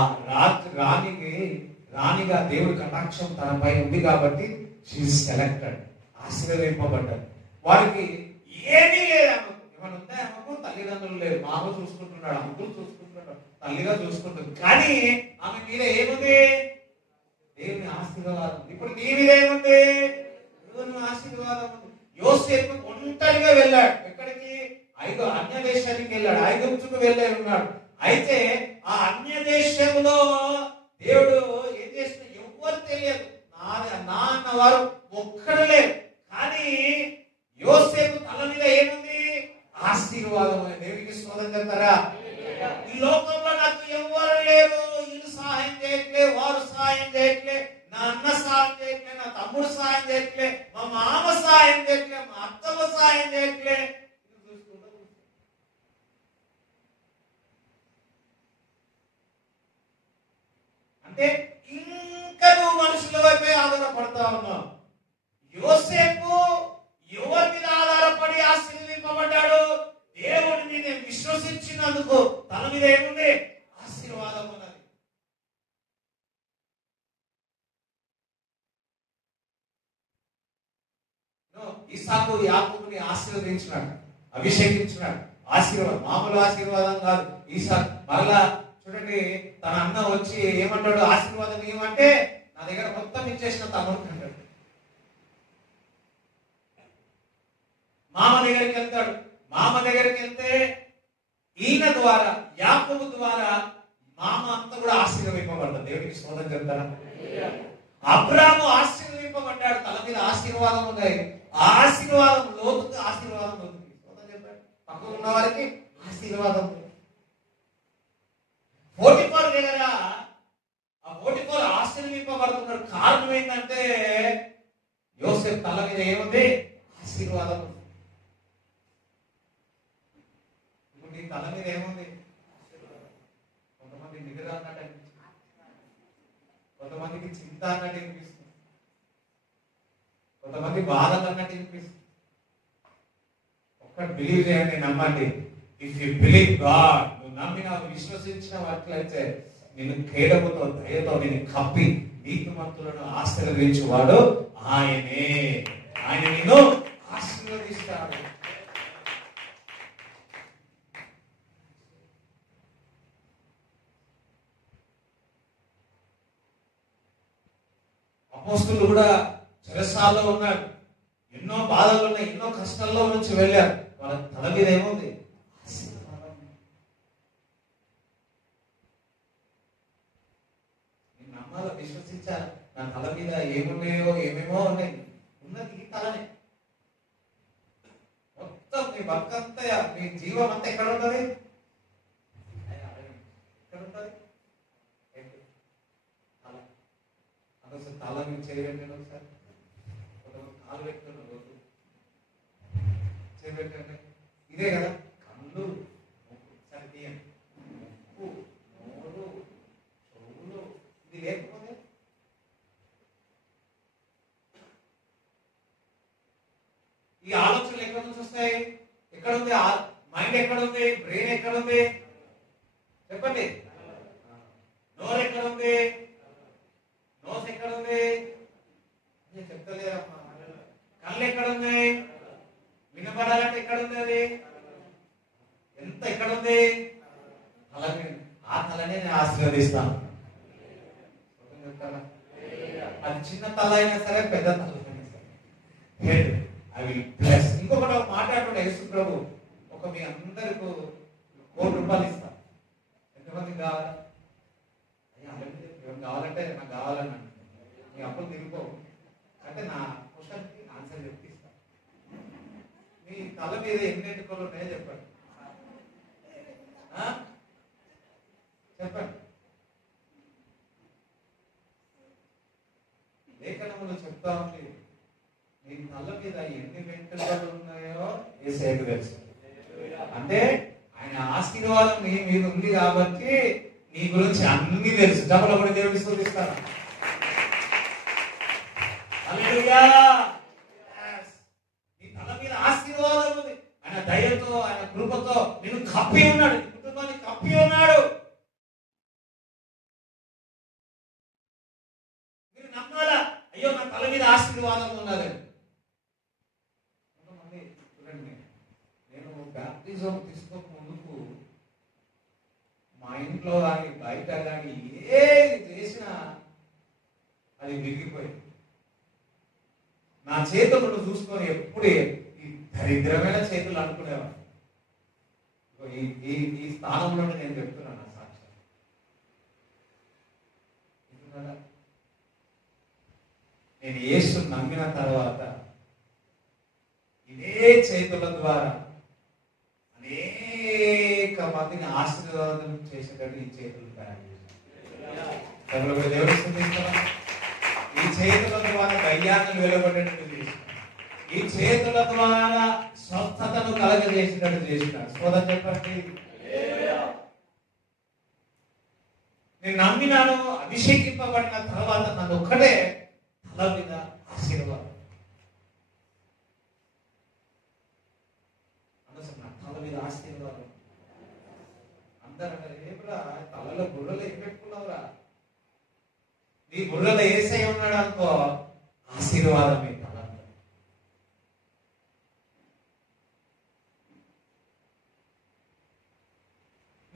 రాణిగా దేవుడి కటాక్షం తనపై ఉంది కాబట్టి షీఈస్ సెలెక్టెడ్, ఆశీర్వదింపబడ్డాడు. వారికి ఏమీ లేదు, ఏమైనా ఉందా? ఆమెకు తల్లిదండ్రులు లేరు, మామ చూసుకుంటున్నాడు, అంకులు చూసుకుంటున్నాడు, తల్లిగా చూసుకుంటుంది. కానీ ఆమె మీద ఏముంది? దేవుని ఆశీర్వాదం. ఇప్పుడు నీ మీద ఏముంది? దేవుని ఆశీర్వాదం ఉంది. యోసేపు ఒంటరిగా వెళ్ళాడు. ఎక్కడికి? అన్య దేశానికి వెళ్ళాడు, ఐగుప్తుకు వెళ్ళే ఉన్నాడు. అయితే ఆ అన్య దేశంలో దేవుడు ఏం చేసిన ఎవరు తెలియదు, నా అన్నవారు ఒక్కడు లేరు. కానీ యోసేపు తల మీద ఏముంది? ఆశీర్వాదం. దేవునికి స్తోత్రం చెప్తారా? ఈ లోకంలో నాకు ఎవరు లేరు, వీళ్ళు సహాయం చేయట్లే, వారు సహాయం చేయట్లే, నా అన్న సహాయం చేయట్లే, నా తమ్ముడు సహాయం చేయట్లే, మా మామ సహాయం చేయట్లే, మా అత్తమ్మ సహాయం చేయట్లే. అంటే ఇంకా నువ్వు మనుషుల వైపే ఆధారపడతా ఉన్నావు. యోసేపు ఎవరి మీద ఆధారపడి ఆశీర్వదింపబడ్డాడు? దేవుడి మీద విశ్వసించినందుకు తన మీద ఏముంది? ఆశీర్వాదం ఉన్నది. ఇస్సాకు యాకోబుని ఆశీర్వదించినాడు, అభిషేకించినాడు. ఆశీర్వాదం, మామూలు ఆశీర్వాదం కాదు. ఇస్సాకు మరలా చూడండి, తన అన్న వచ్చి ఏమంటాడు? ఆశీర్వాదం ఏమంటే నా దగ్గర మొత్తం ఇచ్చేసిన తమ్ముడు అంటాడు. మామ దగ్గరికి వెళ్తాడు. మామ దగ్గరికి వెళ్తే ఈయన ద్వారా, యాకోబు ద్వారా మామ అంతా కూడా ఆశీర్వదింపబడతాడు. దేవుడికి స్తోత్రం చెప్తారా? అబ్రాము ఆశీర్వదింపబడ్డాడు, తల మీద ఆశీర్వాదం ఉన్నాయి. ఆ ఆశీర్వాదం లోతుగా ఆశీర్వాదం ఉంది. స్తోత్రం చెప్పాడు. పక్కన ఉన్న వారికి ఆశీర్వాదం ఉంది. పోటిఫారు దగ్గర ఆ పోటిఫారు ఆశీర్వదింపబడుతున్నాడు. కారణం ఏంటంటే యోసేపు తల మీద ఏముంది? ఆశీర్వాదం ఉంది. ఇప్పుడు నీ తల మీద ఏముంది? కొంతమంది నిద్ర అన్నట్టు అనిపిస్తుంది, కొంతమందికి చింత అన్నట్టు అనిపిస్తుంది, కొంతమంది బాధలు అన్నట్టు అనిపిస్తుంది. ఒక్కటి బిలీవ్ చేయండి, నమ్మండి. ఇఫ్ యు బిలీవ్ గాడ్, నువ్వు నమ్మిన విశ్వసించిన వాట్లయితే నిన్ను కేడముతో దయతో నిన్ను కప్పి నీతిమంతులను ఆశీర్వదించువాడు ఆయనే. ఆయన నిన్ను ఆశీర్వదిస్తాడు. అపోస్తలులు కూడా చెరసాల్లో ఉన్నారు, ఎన్నో బాధలు ఉన్నాయి, ఎన్నో కష్టాల్లో నుంచి వెళ్ళారు. వాళ్ళ తల మీద ఏముంది? ఆశీర్వాదం. నేను నమ్మాలో విశ్వసించాలి. నా తల మీద ఏమున్నాయో ఏమేమో ఉన్నాయి, ఉన్నది ఈ తలనే. మొత్తం నీ బతుకంతా, నీ జీవం అంతా ఎక్కడ ఉంటుంది? ఎక్కడ ఉంటుంది? అసలు తల మీద చేయబెట్టండి ఒకసారి. కాలు పెట్టుకున్న రోజు చేయబెట్టండి. ఇదే కదా కళ్ళు, సరే తీయండి, ముక్కు, నోరు, చెవులు. ఇది లేకపోతే ఈ ఆలోచనలు ఎక్కడి నుంచి వస్తాయి? ఎక్కడుంది మైండ్? ఎక్కడుంది బ్రెయిన్? ఎక్కడుంది చెప్పండి? నోరు ఎక్కడుంది? నోస్ ఎక్కడుంది? చెప్తలేరమ్మా. కళ్ళు ఎక్కడుంది? వినపడాలంటే ఎక్కడుంది? అది ఎంత ఎక్కడుంది? తలని. ఆ తలనే నేను ఆశీర్వదిస్తాను. అది చిన్న తల అయినా సరే, పెద్ద తల అయినా సరే, హెడ్ ఐ విల్ బ్లెస్. ఇంకొకటి మాట్లాడుతుంటే యేసు ప్రభు ఒక మీ అందరికి ₹1,00,00,000 ఇస్తా. ఎంతమందికి కావాలి? కావాలంటే నాకు కావాలని అంటున్నాను. మీ అప్పులు తిరిగిపోవు అంటే నా క్వశ్చన్కి ఆన్సర్ చెప్పిస్తా. మీ తల మీద ఎన్ని ఎంటుకలు ఉన్నాయో చెప్పండి. చెప్పండి. లేఖనములు చెప్తా ఉంది, మీ తల మీద ఎన్ని వెంట్రుకలు ఉన్నాయో యేసయ్యకు తెలుసు. అంటే ఆయన ఆశీర్వాదం నీ మీద ఉంది కాబట్టి నీ గురించి అన్ని తెలుసు. డబ్బులు కూడా దేవుడికి స్తుతిస్తాను. హల్లెలూయా. నీ తల మీద ఆశీర్వాదం ఉంది. ఆయన దయతో, ఆయన కృపతో నిన్ను కప్పి ఉన్నాడు, కుటుంబాన్ని కప్పి ఉన్నాడు. మీరు నమ్మాలా? అయ్యో నా తల మీద ఆశీర్వాదం ఉన్నది. కొంతమంది చూడండి, నేను బ్యాప్టిజం తీసుకోక ముందుకు మా ఇంట్లో కానీ బయట కానీ ఏది చేసినా అది విరిగిపోయింది. నా చేతులను చూసుకొని ఎప్పుడు ఈ దరిద్రమైన చేతులు అనుకునేవాడు. ఈ స్థానంలో నేను చెప్తున్నాను నా సాక్ష్యం. నేను యేసు నమ్మిన తర్వాత ఇదే చేతుల ద్వారా అనేక మందిని ఆశీర్వాదం చేసేటట్టు ఈ చేతులు తయారు చేశాను. దేవుడు స్తుతిస్తున్నాను. ఈ చేతుల ద్వారా దయ్యాన్ని వెలువడేటట్టు చేసినాడు. ఈ చేతుల ద్వారా స్వస్థతను కలగజేసినట్టు చేసినాడు. సోదరు చెప్పండి. నేను నమ్మినాను, అభిషేకింపబడిన తర్వాత నన్ను ఒక్కటే తల మీద ఆశీర్వాదం. తల మీద ఆశీర్వాదం. అందరూ ఏమిరా తలలో బుర్రలో ఏం పెట్టుకున్నావురా? నీ బుర్రలో యేసయ్య ఉన్నాడు అనుకో, ఆశీర్వాదమే తల.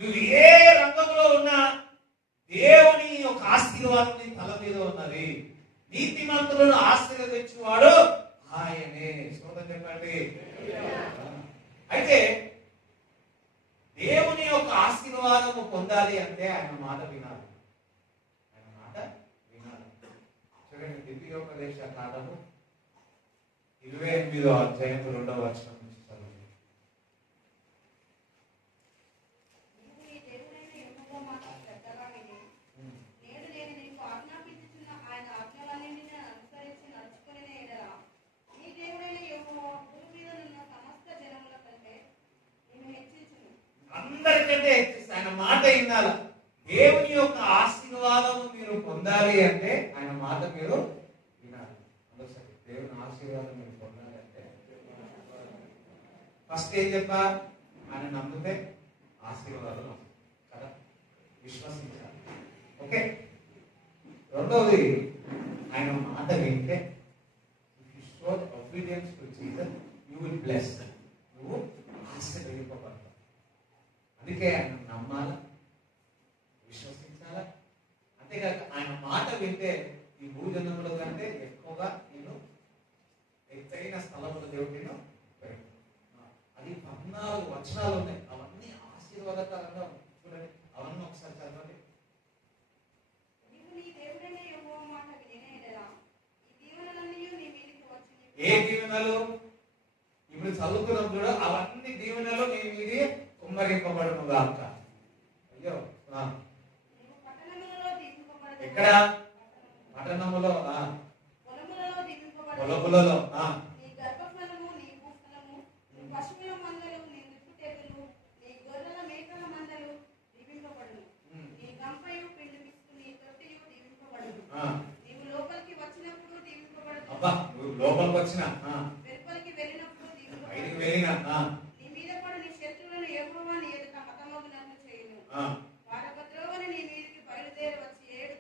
నువ్వు ఏ రంగంలో ఉన్నా దేవుని యొక్క ఆశీర్వాదం నీ తల మీద ఉన్నది. నీతిమంతులను ఆశీర్వదించువాడు ఆయనే. సోదరు చెప్పండి. అయితే దేవుని యొక్క ఆశీర్వాదము పొందాలి అంటే ఆయన మాట వినాలి. ఆయన మాట వినాలి. చూడండి, ద్వితీయోపదేశ కాండము 28వ అధ్యాయం 2వ వచనం నుంచి చదువు. అందరికంటే ఆయన మాట వినాల. దేవుని యొక్క ఆశీర్వాదము మీరు పొందాలి అంటే ఆయన మాట మీరు వినాలి. దేవుని ఆశీర్వాదం మీరు పొందాలి అంటే ఫస్ట్ ఏం చెప్పా? ఆయన నమ్మితే ఆశీర్వాదం కదా, విశ్వసించాలి. ఓకే. రెండవది, ఆయన మాట వింటే obedience to Jesus, you will bless. నువ్వు ఆశీర్వదింపబడతావు. అందుకే ఆయన నమ్మాలా, విశ్వసించాలా. అంతేకాక ఆయన మాట వింటే ఈ భూజనముల కంటే ఎక్కువగా నేను ఎత్తైన స్థలముల దేవుడు నేను అది 14 వచనాలు ఉన్నాయి. అవన్నీ ఆశీర్వాదకరంగా చూడండి. అవన్నీ ఒకసారి చదవండి. ఏ దీవెనలు ఇప్పుడు చదువుకున్నాం చూడ, అవన్నీ దీవెనలు నీ మీద కుమ్మరింపబడును గాక. అయ్యో, ఎక్కడ? పట్టణములో పొలములలో దీవింపబడును. పొలములలో నీ గర్భఫలము, నీ భూఫలము, నీ పశువుల మందలు, నీ దుప్పుటెగులు, నీ గొర్రెల మేకల మందలు దీవింపబడును. నీ గంపయు పిండి పిసుకు, నీ తొట్టియు దీవింపబడును. నీవు లోపలికి వచ్చినప్పుడు దీవింపబడును. అబ్బా నువ్వు లోపలికి వచ్చిన వెలుపలికి వెళ్ళినప్పుడు బయటికి దీవింపబడును. వెళ్ళిన నీ మీద పడు నీ శత్రువులను యెహోవా నీ ఎదుట హతమగునట్లు చేయును. వారొక త్రోవను నీ మీదికి బయలుదేరి వచ్చి ఏడు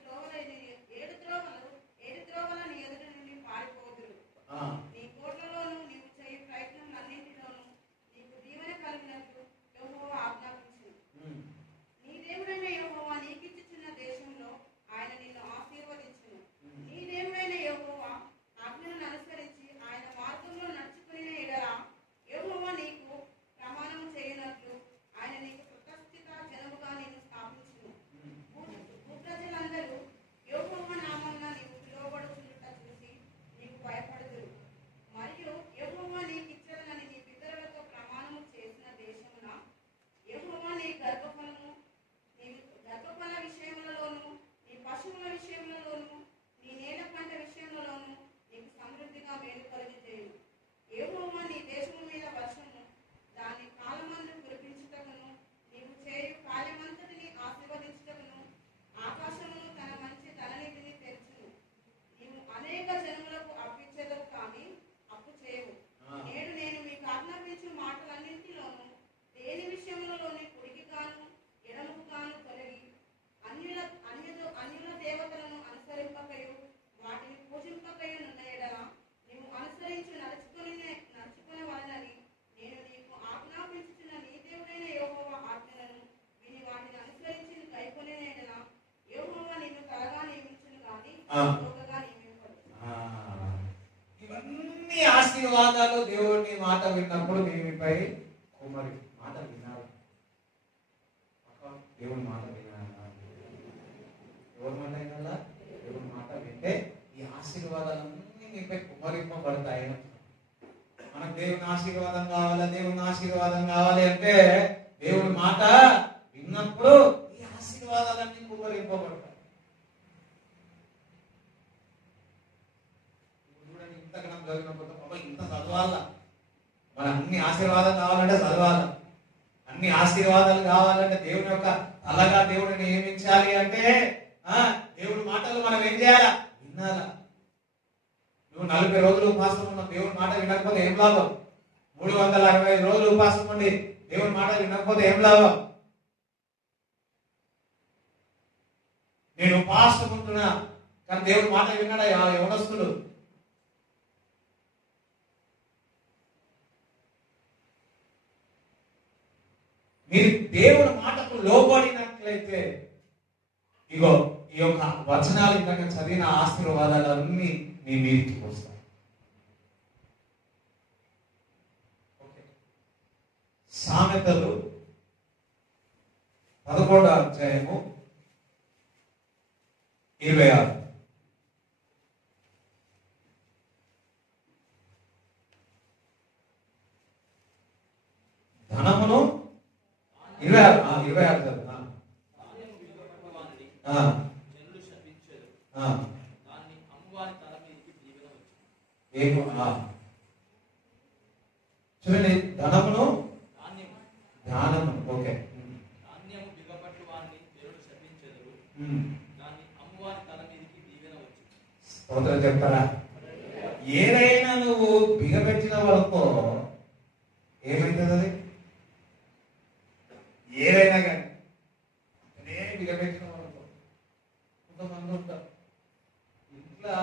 త్రోవల నీ ఎదుట నుండి పారిపోదురు. నీ కోట్లలోనూ నీవు చేయు ప్రయత్నం అన్నింటిలోనూ నీకు దీవెన కలిగినట్లు యెహోవా ఆజ్ఞాపించును. నీ దేవుడైన యెహోవా నీకిచ్చుచున్న దేశంలో ఆయన నిన్ను ఆశీర్వదించును. నీ దేవుడైన యెహోవా ఆజ్ఞలను అనుసరించి ఆయన మార్గంలో నడుచుకునే ఎడల యెహోవా నీకు ప్రమాణం చేయనట్లు ఆయన నీకు ప్రతిష్ఠిత జనముగా నిన్ను స్థాపించును. భూప్రజలందరూ యెహోవా నామమున నీవు పిలువబడుచున్నట చూసి నీకు భయపడుదురు. మరియు యెహోవా నీకిచ్చదనని నీ పితరులతో ప్రమాణము చేసిన దేశమున యెహోవా నీ గర్భఫల విషయములలోను, నీ పశువుల విషయములలోను, నీ నేల పంట విషయములలోను నీకు సమృద్ధిగా మేలు కలుగజేయును. యెహోవా నీ దేశము మీద వర్షము దాని కాలమందు కురిపించుటకును, నీవు చేయు కార్యమంతటిని ఆశీర్వదించుటకును ఆకాశమును తన మంచి ధననిధిని తెరచును. నీవు అనేక జనములకు అప్పిచ్చేదవు కానీ అప్పు చేయవు. నేడు నేను మీకు ఆజ్ఞాపించు మాటలన్నింటిలోనూ దేని విషయములలోని కుడికి గాను ఎడమకు గాను తొలగి అన్యుల దేవతలను అనుసరింపకయు వాటిని పూజింపకయు నున్న ఎడల నీవు అనుసరించి నడుచుకునే వాళ్ళని నేను నీకు ఆజ్ఞాపించుచున్న నీ దేవుడైన యెహోవా ఆజ్ఞలను విని వాటిని అనుసరించి కైకొనే ఎడల యెహోవా నిన్ను తలగా నియమించును గాని తోకగా నియమింపడు. ఇవన్నీ ఆశీర్వాదాలు దేవుని మాట విన్నప్పుడు మీపై కుమ్మరి మాట విన్నారు. దేవుని మాట విన్నారు. ఎవరి మాట వినాలా? దేవుని మాట వింటే ఈ ఆశీర్వాదాలన్నీ మీపై కుమ్మరింపబడతాయి. మనకు దేవుని ఆశీర్వాదం కావాలి, దేవుని ఆశీర్వాదం కావాలి అంటే దేవుని మాట విన్నప్పుడు ఈ ఆశీర్వాదాలన్నీ కుమ్మరింపబడతాయి. చూడండి, ఇంతకన్నా చదివినప్పుడు ఇంత చదవాలా, మన అన్ని ఆశీర్వాదం కావాలంటే చదవాలి. అన్ని ఆశీర్వాదాలు కావాలంటే దేవుని యొక్క తలగా దేవుడిని నియమించాలి అంటే దేవుడి మాటలు మనం ఏం చేయాలా? వినాలా. నువ్వు 40 రోజులు ఉపాసం ఉన్న దేవుని మాట వినకపోతే ఏం లాభం? 365 రోజులు ఉపాసం ఉండి దేవుని మాట వినకపోతే ఏం లాభం? నేను ఉపాసం ఉంటున్నా కానీ దేవుని మాట విన్నాడా యవనస్తులు? మీరు దేవుని మాటకు లోబడినట్లయితే ఇగో ఈ యొక్క వచనాలు ఇందాక చదివిన ఆశీర్వాదాలన్నీ మీ మీదికి వస్తాయి. సామెతలు 11వ అధ్యాయము 26. ధనమును 26 జనులు శపించెదరు. దాన్ని అమ్మువాని తల మీదికి దీవెన వచ్చింది. చూడండి, ధనమును ధాన్యము ధాన్యము బిగపట్టు వారిని జనులు శపించెదరు. దాన్ని అమ్మువాని తల మీదికి దీవెన వచ్చింది. స్తోత్రం చెప్తారా? ఏదైనా నువ్వు బిగపెట్టిన వరకు ఏమైతుంది? అది ఏదైనా కానీ నేను బిగపెట్టిన వరకు కొంతమంది ఉంటారు ఇంట్లో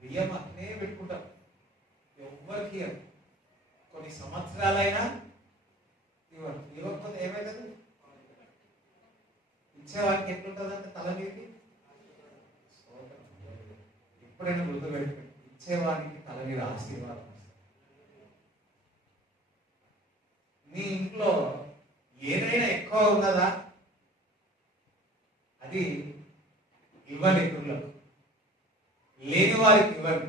బియ్యం అట్నే పెట్టుకుంటారు, ఎవ్వరికి కొన్ని సంవత్సరాలైనా ఇవ్వకపోతే ఏమైతుంది? ఇచ్చేవాడికి ఎట్లుంటుంది అంటే తల మీది ఎప్పుడైనా గుర్తుపెట్టుకోండి, ఇచ్చేవాడికి తల మీద ఆశీర్వాదం. నీ ఇంట్లో ఏదైనా ఎక్కువ ఉన్నదా? అది ఇవ్వండి, ఇతరులకు లేని వారికి ఇవ్వండి.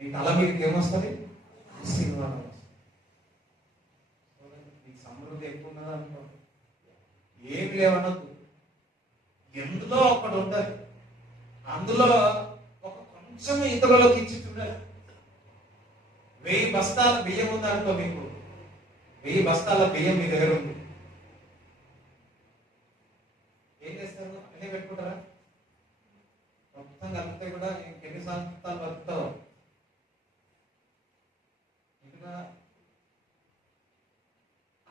నీ తల మీదకి ఏమొస్తుంది? ఆశీర్వాదం వస్తుంది. నీకు సమృద్ధి ఎక్కువ ఉన్నదా అనుకో, ఏమి లేవనొద్దు, ఎందులో ఒకటి ఉంటుంది. అందులో ఒక కొంచెం ఇతరులకు ఇచ్చి చూడాలి. 1000 బస్తాల బియ్యం ఉందనుకో, మీకు 1000 బస్తాల బియ్యం మీ దగ్గర ఉంది, ఏం చేస్తారు? అన్నీ పెట్టుకుంటారా? మొత్తం కలిపితే కూడా ఎన్ని సంవత్సరాలు బతుకుతావు? ఇంకా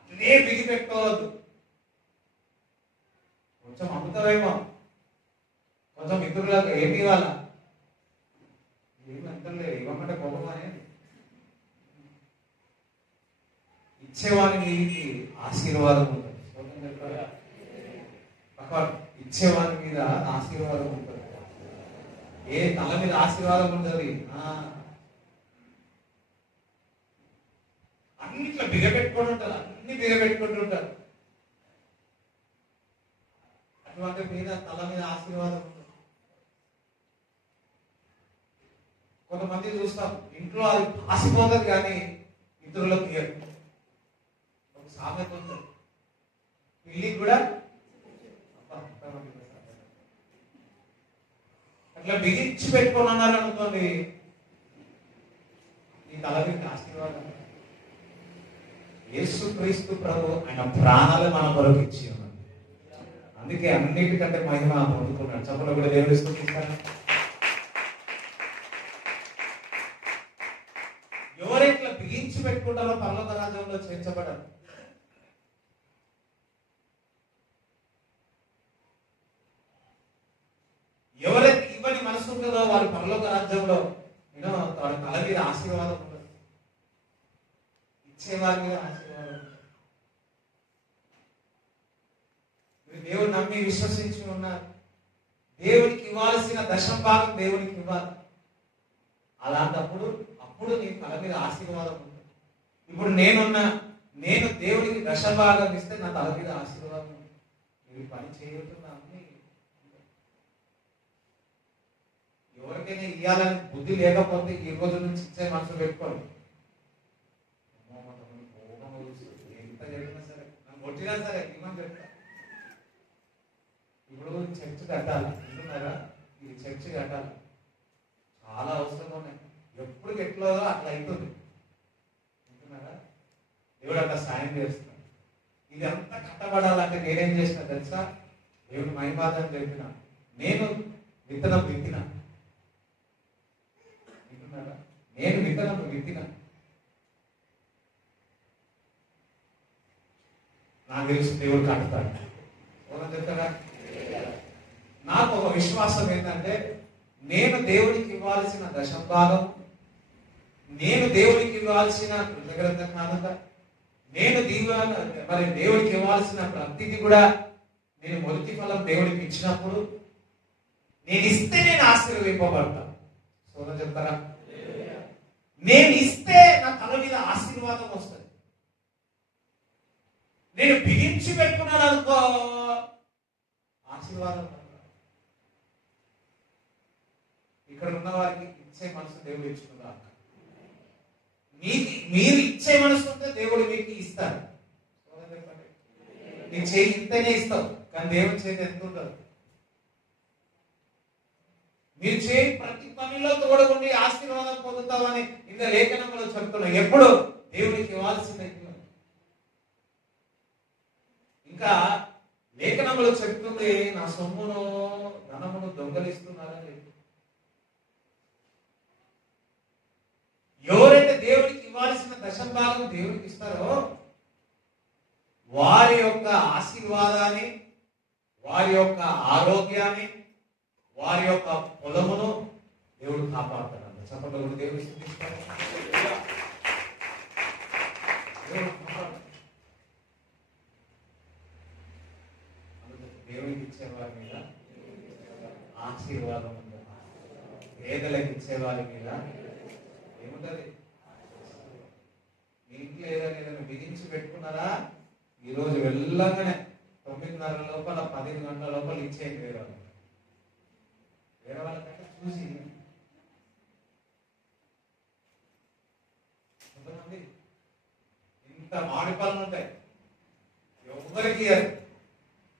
అన్నీ బిగి పెట్టుకోవద్దు. కొంచెం అమ్ముతావేమో, కొంచెం ఇతరులకు ఏమి ఇవ్వాలా? ఏమి అంటలేదు, ఇవ్వమంటే కోపం అనేది. ఇచ్చేవాని మీదకి ఆశీర్వాదం ఉంటుంది. ఇచ్చేవాని మీద ఆశీర్వాదం ఉంటుంది. ఏ తల మీద ఆశీర్వాదం ఉంటుంది? అన్నిట్లో బిగపెట్టుకొని ఉంటారు, అన్ని బిగపెట్టుకుంటూ ఉంటారు. అటువంటి మీద తల మీద ఆశీర్వాదం ఉంటుంది. కొంతమంది చూస్తాం ఇంట్లో అది ఆశీర్వాదం కానీ ఇతరులకు తీయరు. ఒక సామెత ఉంటుంది, పిల్లికి కూడా అట్లా బిగించి పెట్టుకొని అన్నారు అనుకోండి, ఈ తల మీద ఆశీర్వాదం. యేసుక్రీస్తు ప్రభు ఆయన ప్రాణాలు మన కొరకు ఇచ్చి ఉన్నారు. అందుకే అన్నిటికంటే మహిమ పొందుకున్నాడు. చెప్పలు కూడా దేవుడు స్తుతిస్తాడు. ఎవరైతే బిగించి పెట్టుకుంటారో పరలోక రాజ్యంలో చేర్చబడరు. ఎవరైతే ఇవ్వని మనసు ఉంటుందో వారి పరలోక రాజ్యంలో వారి తల మీద ఆశీర్వాదం ఉంటుంది, ఇచ్చేవారి మీద ఆశీర్వాదం ఉంటుంది. మీరు దేవుడు నమ్మి విశ్వసించి ఉన్నారు, దేవునికి ఇవ్వాల్సిన దశం భాగం దేవునికి ఇవ్వాలి. అలాంటప్పుడు అప్పుడు నీ తల మీద ఆశీర్వాదం ఉంటుంది. ఇప్పుడు నేను దేవునికి దశభాగం ఇస్తే నా తల మీద ఆశీర్వాదం ఉంటుంది. మీరు పని చేయకుండా ఎవరికైనా ఇవ్వాలని బుద్ధి లేకపోతే ఈ రోజు నుంచి ఇచ్చే మనసు పెట్టుకోండి. ఎంత చెప్పినా సరే, నన్ను కొట్టినా సరే ఇవ్వని చెప్తా. ఇప్పుడు చర్చ్ కట్టాలి అంటున్నారా? ఇది చర్చ్ కట్టాలి, చాలా అవసరంగా ఉన్నాయి. ఎప్పుడు ఎట్లో అట్లా అవుతుంది అంటున్నారా? దేవుడు అట్లా సాయం చేస్తున్నాడు. ఇది అంతా కట్టబడాలంటే నేనేం చేసిన తెలుసా? దేవుడు మహిమాదం చెప్పిన, నేను విత్తనం విత్తిన. నేను విత్తనం విత్తిన. నాకు తెలుసు దేవుడు కట్టుతాడు. చెప్తారా? నాకు ఒక విశ్వాసం ఏంటంటే, నేను దేవుడికి ఇవ్వాల్సిన దశభాగం, నేను దేవుడికి ఇవ్వాల్సిన కృతజ్ఞత కానుక, నేను మరి దేవుడికి ఇవ్వాల్సిన ప్రతిదీ కూడా నేను మొదటి ఫలం దేవుడికి ఇచ్చినప్పుడు నేను ఇస్తే నేను ఆశీర్వదింపబడతా. సోదరు చెప్తారా? నేను ఇస్తే నా తల మీద ఆశీర్వాదం వస్తుంది. నేను బిగించి పెట్టుకున్నాను అనుకో, ఆశీర్వాదం. ఇక్కడ ఉన్న వారికి ఇచ్చే మనసు దేవుడు ఇచ్చుకుందా? మీరు ఇచ్చే మనసు ఉంటే దేవుడు మీకు ఇస్తాడు. నీ చేయి ఇంతనే ఇస్తావు, కానీ దేవుని చేతి ఎంత ఉండదు. మీరు చేయి ప్రతి పనిలో తోడుకుండి ఆశీర్వాదం పొందుతామని ఇంకా లేఖనంలో చెప్తున్నాం. ఎప్పుడు దేవుడికి ఇవ్వాల్సిందే. ఇంకా లేఖనంలో చెప్తుంది, నా సొమ్మును ధనమును దొంగలిస్తున్నారని చెప్పి. ఎవరైతే దేవుడికి ఇవ్వాల్సిన దశభాగం దేవుడికి ఇస్తారో వారి యొక్క ఆశీర్వాదాన్ని, వారి యొక్క ఆరోగ్యాన్ని, వారి యొక్క పొలమును దేవుడు కాపాడుతాడు. చెప్పండి కూడా దేవుడు స్తుతిస్తాడు. దేవుడికి ఇచ్చే వారి మీద ఆశీర్వాదం ఉంటుంది. పేదలకు ఇచ్చే వారి మీద ఏముంటది? మీ ఇంట్లో ఏదైనా బిగించి పెట్టుకున్నారా? ఈరోజు వెళ్ళగానే 9:30 లోపల 10 గంటల లోపల ఇచ్చేయండి. వేరే వాళ్ళకంటే చూసి కొంతమంది ఇంత మామిడి పళ్ళు ఉంటాయి, ఎవరికి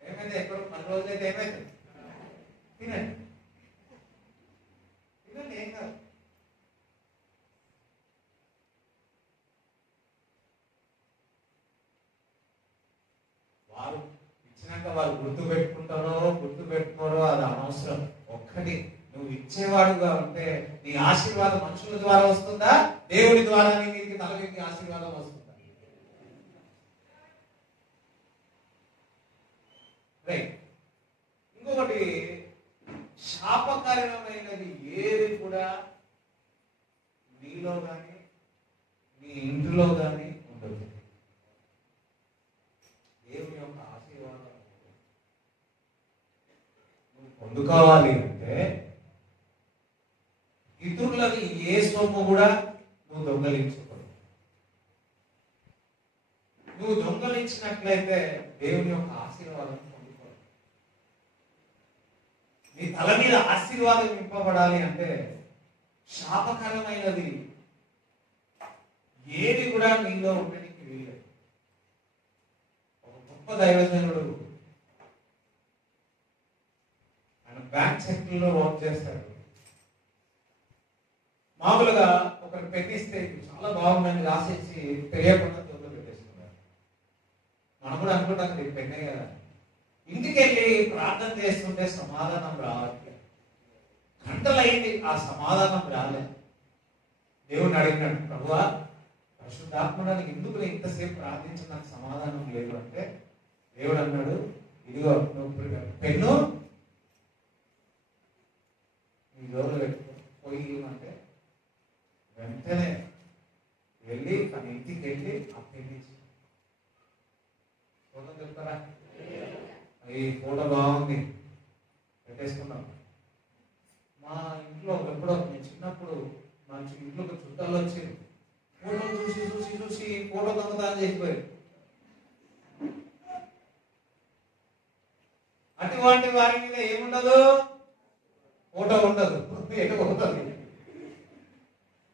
ఏమైతే ఎక్కడ 10 రోజులు అయితే ఏమైతే తినండి. వాళ్ళు గుర్తు పెట్టుకోరో అది అనవసరం. ఒక్కటి, నువ్వు ఇచ్చేవాడుగా ఉంటే నీ ఆశీర్వాదం మనుషుల ద్వారా వస్తుందా, దేవుడి ద్వారా నీకు తలకి ఆశీర్వాదం వస్తుందా? రైట్. ఇంకొకటి, శాపకారణమైనది ఏది కూడా నీలో కానీ నీ ఇంటిలో కానీ ఉండదు. దేవుని యొక్క ఆశీర్వాదం నువ్వు పొందుకోవాలి అంటే ఇతరులది ఏ సొమ్ము కూడా నువ్వు దొంగలించకూడదు. నువ్వు దొంగలించినట్లయితే దేవుని యొక్క ఆశీర్వాదం పొందుకోవాలి. నీ తల మీద ఆశీర్వాదం నింపబడాలి అంటే శాపకరమైనది ఏది కూడా నీలో ఉండడానికి వీల్లేదు. ఒక గొప్ప దైవజనుడు ఆయన బ్యాంక్ సెక్టర్లో వర్క్ చేస్తాడు. మామూలుగా ఒకరు పెట్టిస్తే చాలా బాగుందని రాసేసి తెలియకుండా దొంగ పెట్టేసుకున్నారు. మనం కూడా అనుకుంటాం ఇది పెన్నే కదా. ఇంటికి వెళ్ళి ప్రార్థన చేస్తుంటే సమాధానం రావట్లేదు. గంటలైంది ఆ సమాధానం రాలేదు. దేవుడిని అడిగినాడు, ప్రభువా పరిశుద్ధాత్ముడా నీకు ఎందుకు ఇంతసేపు ప్రార్థించి నాకు సమాధానం లేదు అంటే దేవుడు అన్నాడు, ఇదిగో నువ్వు పెన్ను నీ జోలు పెట్టుకో పోయి అంటే వెంటనే వెళ్ళి తన ఇంటికి వెళ్ళి ఆ పెన్ను ఫోటో చెప్తారా? ఈ ఫోటో బాగుంది పెట్టేసుకున్నాం. మా ఇంట్లో ఎప్పుడో నేను చిన్నప్పుడు మా ఇంట్లోకి చుట్టాలు వచ్చి ఫోటో చూసి ఫోటో దొంగతనం చేసిపోయారు. అటువంటి వారి మీద ఏముండదు, ఫోటో ఉండదు, ఎటుపోతుంది.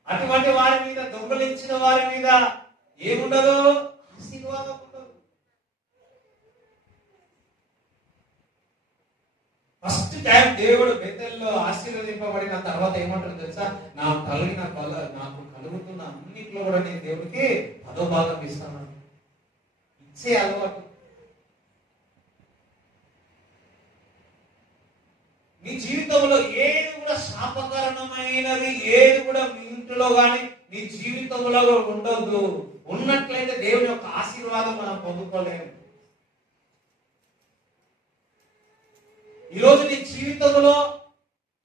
అటువంటి వారి మీద, దొంగలించిన వారి మీద ఏముండదు, ఆశీర్వాదం ఉండదు. ఫస్ట్ టైం దేవుడు బెతెల్లో ఆశీర్వదింపబడిన తర్వాత ఏమంటారు తెలుసా? నాకు కలుగుతున్న అన్నింటిలో కూడా నేను దేవుడికి 10వ భాగం ఇస్తాను. ఇచ్చే అలవాటు. నీ జీవితంలో ఏది కూడా శాపకారణమైనది ఏది కూడా మీ ఇంట్లో కానీ నీ జీవితంలో ఉండొద్దు. ఉన్నట్లయితే దేవుని యొక్క ఆశీర్వాదం మనం పొందుకోలేము. ఈరోజు నీ జీవితంలో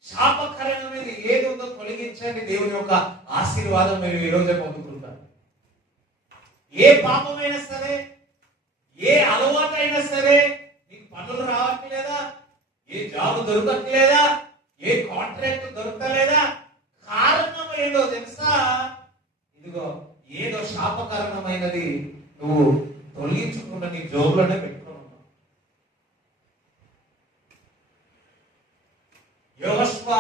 శాపకరమైనది ఏది ఉందో తొలగించండి. దేవుని యొక్క ఆశీర్వాదం మీరు ఈరోజే పొందుకుంటారు. ఏ పాపమైనా సరే, ఏ అలవాటైనా సరే, నీకు పనులు రావట్లేదా, ఏ జాబ్ దొరకట్లేదా, ఏ కాంట్రాక్ట్ దొరకలేదా, కారణం ఏదో తెలుసా? ఇదిగో ఏదో శాపకారణమైనది నువ్వు తొలగించుకున్న నీ జోబులోనే పెట్టుకున్నావు. యెహోషువ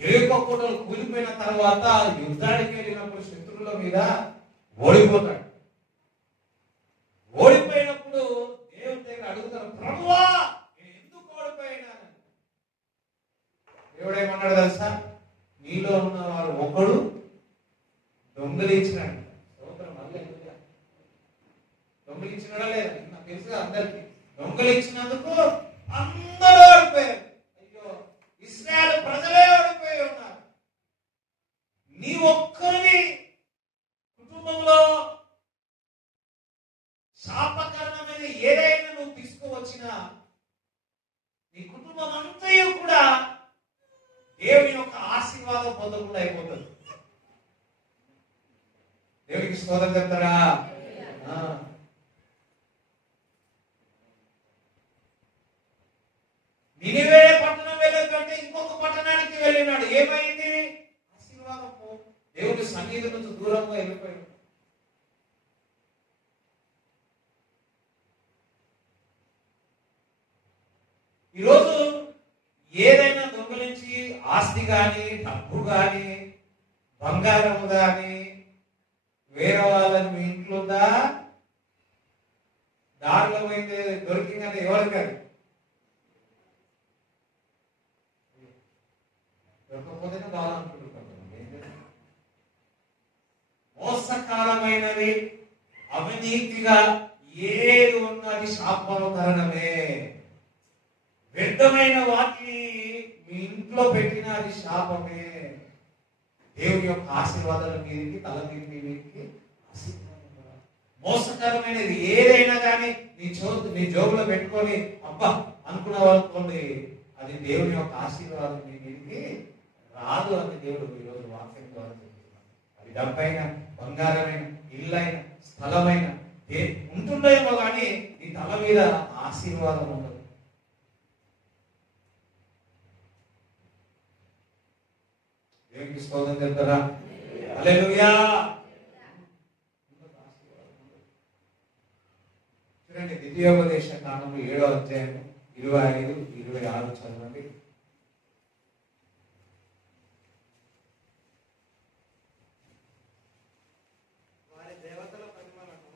యెరికో కోటలు కూలిపోయిన తర్వాత యుద్ధానికి వెళ్ళినప్పుడు శత్రువుల మీద ఓడిపోతాడు. ఓడిపోయినప్పుడు దేవుడి దగ్గర అడుగుతారు, ప్రభువా నేను ఎందుకు ఓడిపోయినాను? దేవుడు ఏమన్నాడు తెలుసా? నీలో ఉన్న వారు ఒకడు దొంగలించినాడు. దొంగలించినాడా లేదా? నాకు తెలుసు అందరికి. దొంగలించినందుకు అందరూ ఓడిపోయారు. అయ్యో, ఇశ్రాయేలు ప్రజలే ఓడిపోయి ఉన్నారు. నీ ఒక్కరిని కుటుంబంలో శాపకారణమైన ఏదైనా నువ్వు తీసుకువచ్చినా నీ కుటుంబం అంతయు కూడా దేవుని యొక్క ఆశీర్వాదం పొందకుండా అయిపోతుంది. దేవునికి స్తోత్రం చెప్తారా? నినివే పట్టణం వెళ్ళకంటే ఇంకొక పట్టణానికి వెళ్ళినాడు. ఏమైంది? ఆశీర్వాదం దేవుని సన్నిధి నుంచి దూరంగా వెళ్ళిపోయాడు. ఈరోజు ఏదైనా దొంగలించి ఆస్తి కానీ, డబ్బు కానీ, బంగారం కానీ వేరే వాళ్ళని మీ ఇంట్లో ఉందా? దారిలో పోయింది దొరికిందంటే ఎవరు కాదు, దొరకపోతేనే బాగా అనుకుంటున్నాం. మోసకాలమైనది అవినీతిగా ఏది ఉన్నది అది శాపకరణమే. వ్యర్థమైన వాటిని మీ ఇంట్లో పెట్టిన అది శాపమే. దేవుని యొక్క ఆశీర్వాదాల మీదకి తల మీదకి ఆశీర్వాదం. మోసకరమైనది ఏదైనా కానీ నీ జోబులో పెట్టుకొని అబ్బా అనుకున్న వాళ్ళకి అది దేవుని యొక్క ఆశీర్వాదం మీ మీదకి రాదు అని దేవుడు ఈరోజు వాక్యం ద్వారా చెప్తున్నాడు. అది డబ్బైన, బంగారమైన, ఇల్లైన, స్థలమైన ఉంటుందేమో కానీ నీ తల మీద ఆశీర్వాదం ఉండదు. దేవునికి స్తోత్రం చెప్తారా? హల్లెలూయా. చూడండి, ద్వితీయోపదేశ కాండము 7వ అధ్యాయం 25, 26 చదవండి. వారి దేవతల ప్రతిమలను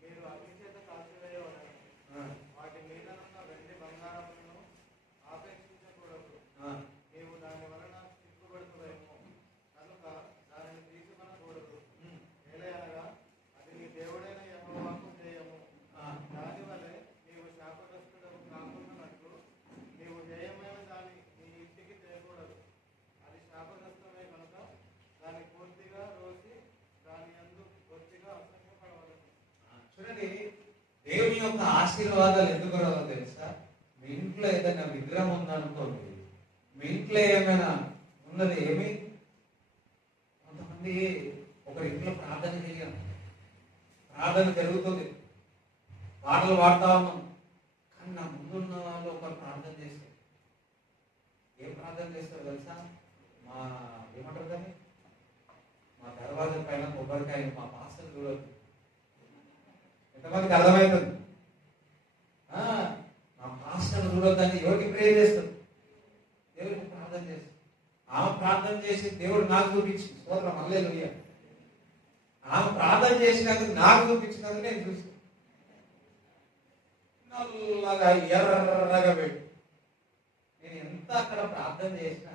మీరు అగ్ని చేత కాల్చివేయవలెను. వాటి మీదనున్న వెండి బంగారములను ఆపేక్షించకూడదు. నీవు దాని వలన సిగ్గుపడుతువేమో కనుక దానిని తీసుకొనకూడదు. ఏలయనగా అది నీ దేవుడైన యెహోవాకు జయము. దాని వలె నీవు శాపగ్రస్తుడవు కాకుండానట్లు నీవు జయమైన దాన్ని నీ ఇంటికి చేయకూడదు. అది శాపగ్రస్తమే కనుక దాన్ని పూర్తిగా రోసి దాని యందు పూర్తిగా అసహ్యపడవలెను. చూడండి, దేవుని యొక్క ఆశీర్వాదాలు ఎందుకు రాదో తెలుసా? మీ ఇంట్లో ఏదైనా విగ్రహం ఉందనుకోండి, మీ ఇంట్లో ఏమైనా ఉన్నది ఏమి, కొంతమంది ఒకరి ఇంట్లో ప్రార్థన చేయాలి, ప్రార్థన జరుగుతుంది, పాటలు పాడుతా ఉన్నాం, కానీ నా ముందున్న వాళ్ళు ఒకరు ప్రార్థన చేస్తారు. ఏం ప్రార్థన చేస్తారు తెలుసా? ఏమంటారు కానీ మా దర్వాజా పైన కొబ్బరికాయ మా పాస్టర్ చూడొద్దు. ఎంతమందికి అర్థమవుతుంది? మా పాస్టర్ చూడొద్దని ఎవరికి ప్రే చేస్తారు? దేవుడికి ప్రార్థన చేస్తారు. ఆమె ప్రార్థన చేసి దేవుడు నాకు చూపించి స్తోత్రం హల్లెలూయా. ఆమె ప్రార్థన చేసినాక నాకు చూపించినాక నేను చూస్తాను. నల్లగా ఎర్రగా పెట్టి నేను ఎంత అక్కడ ప్రార్థన చేసినా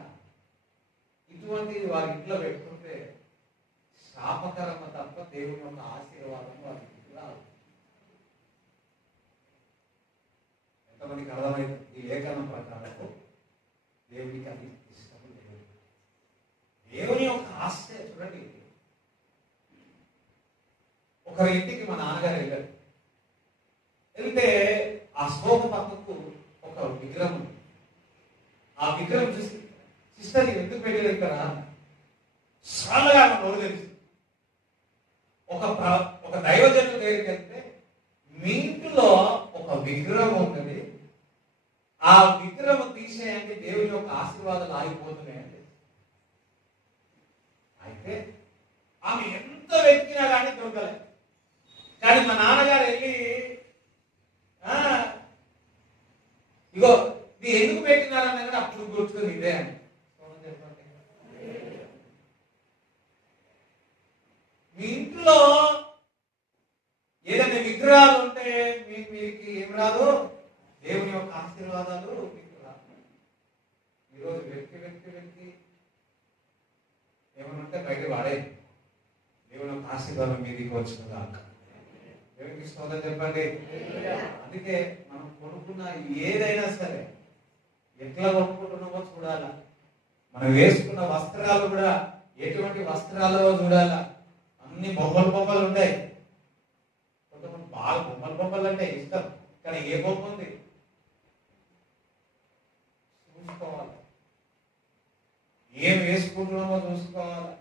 ఇటువంటిది వారి ఇంట్లో పెట్టుకుంటే శాపకరమ తప్ప దేవుని యొక్క ఆశీర్వాదం వారి ఇంటికి రాదు. ఎంతమందికి అర్థమైంది? ఈ లేఖనం ప్రకారం దేవునికి అది ఇష్టం లేదు. దేవుని యొక్క ఆశ చూడండి, ఒకరి ఇంటికి మా నాన్నగారు వెళ్ళారు. వెళ్తే ఆ సోఫా పక్కకు ఒక విగ్రహం ఉంది. ఆ విగ్రహం చూసి, సిస్టర్ ఇది ఎందుకు పెట్టారు ఇక్కడ? చాలాగా నోరు తెలిసి ఒక దైవజనుల దగ్గరికి వెళ్తే మీ ఇంట్లో ఒక విగ్రహం ఉన్నది, ఆ విగ్రహం తీసేయండి, దేవుని యొక్క ఆశీర్వాదాలు ఆగిపోతున్నాయండి. అయితే ఆమె ఎంత వెతికినా కానీ దొరకలేదు. కానీ మా నాన్నగారు వెళ్ళి ఇగో ఇది ఎందుకు పెట్టినారన్న కూడా అప్పుడు గుర్తుకుంది ఇదే అని. మీ ఇంట్లో ఏదైనా విగ్రహాలు ఉంటే మీకు ఏం రాదు, దేవుని యొక్క ఆశీర్వాదాలు మీకు రాదు. ఈరోజు వ్యక్తి ఏమనుంటే బయట వాడేది, దేవుని యొక్క ఆశీర్వాదం మీదకి వచ్చిన దాకా. దేవునికి స్తోత్రం చెప్పండి. అందుకే మనం కొనుక్కున్న ఏదైనా సరే ఎట్లా కొనుక్కుంటున్నామో చూడాలా. మనం వేసుకున్న వస్త్రాలు కూడా ఎటువంటి వస్త్రాలు చూడాలా. అన్ని బొమ్మలు ఉంటాయి. కొంతమంది బాగా బొమ్మలు అంటే ఇష్టం, కానీ ఏ బొమ్మ ఉంది చూసుకోవాలి. ఏం వేసుకుంటున్నామో చూసుకోవాలి,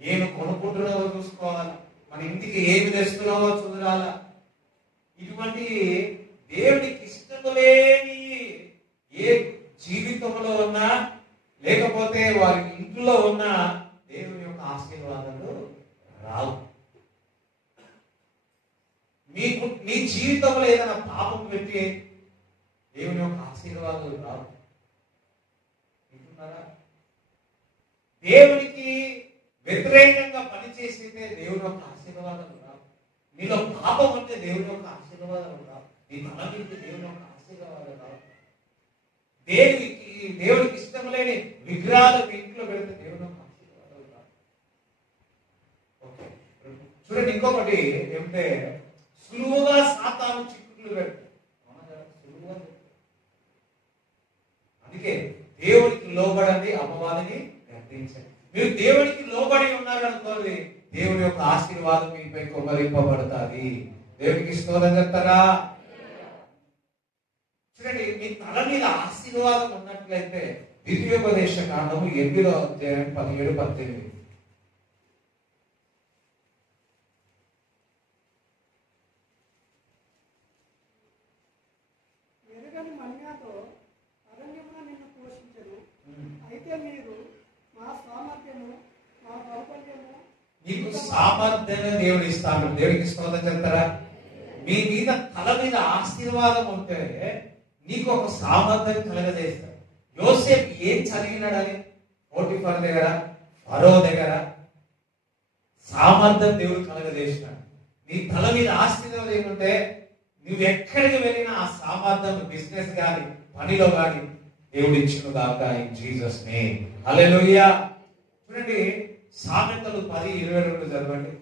ఏమి కొనుక్కుంటున్నామో చూసుకోవాలి, మన ఇంటికి ఏమి తెస్తున్నామో చూడాలా. ఇటువంటి దేవుడికి ఇష్టం లేని ఏ జీవితంలో ఉన్నా లేకపోతే వారి ఇంట్లో ఉన్న దేవుని యొక్క ఆశీర్వాదాలు రావు. నీ జీవితంలో ఏదైనా పాపం పెట్టి దేవుని యొక్క ఆశీర్వాదాలు రావు. వింటున్నారా? దేవునికి వ్యతిరేకంగా పనిచేసితే దేవుని యొక్క ఆశీర్వాదాలు రావు. నీలో పాపం అంటే దేవుని యొక్క ఆశీర్వాదాలు రావు. నీ తలకి దేవుని యొక్క ఆశీర్వాదాలు రావు. దేవుడికి ఇష్టం లేని విగ్రహాలు మీ ఇంట్లో పెడితే దేవుని యొక్క ఆశీర్వాదాలు రావు. ఓకే, చూడండి, ఇంకొకటి ఏమంటే సులువుగా సాతాను చిక్కులు చిక్కులు పెడతారు. అందుకే దేవునికి లోబడండి, అపవాదిని గద్దించండి. మీరు దేవునికి లోబడి ఉన్నారు అనుకోండి, దేవుని యొక్క ఆశీర్వాదం మీపై కుమ్మరింపబడుతుంది. దేవునికి స్తోత్రం చెప్తారా? చూడండి, మీ తల మీద ఆశీర్వాదం ఉన్నట్లయితే ద్వితీయోపదేశ కాండము 8వ అధ్యాయం 17-18. ఎరుగని మన్యాతో అరణ్యమున నిన్ను పోషించను. అయితే మీరు మా సామర్థ్యము, మా దౌర్బల్యము, నీకు సామర్థ్యాన్ని దేవుడు ఇస్తాడు. దేవుడికి స్తోత్రం చెప్తారా? మీ మీద తల మీద ఆశీర్వాదం ఉంటే నీకు ఒక సామర్థ్యం కలగజేస్తాడు. యోసేపు ఏం చదివినాడని పోటిఫర్ దగ్గర, ఫరో దగ్గర సామర్థ్యం దేవుడు కలగజేసినాడు. నీ తల మీద ఆశీర్వాదం ఏమంటే నువ్వు ఎక్కడికి వెళ్ళినా ఆ సామర్థ్యం బిజినెస్ కానీ పనిలో కానీ దేవుడు ఇచ్చిన దాకా ఇన్ జీసస్ నేమ్. హల్లెలూయా. చూడండి, సామెతలు 10:22 చదవండి.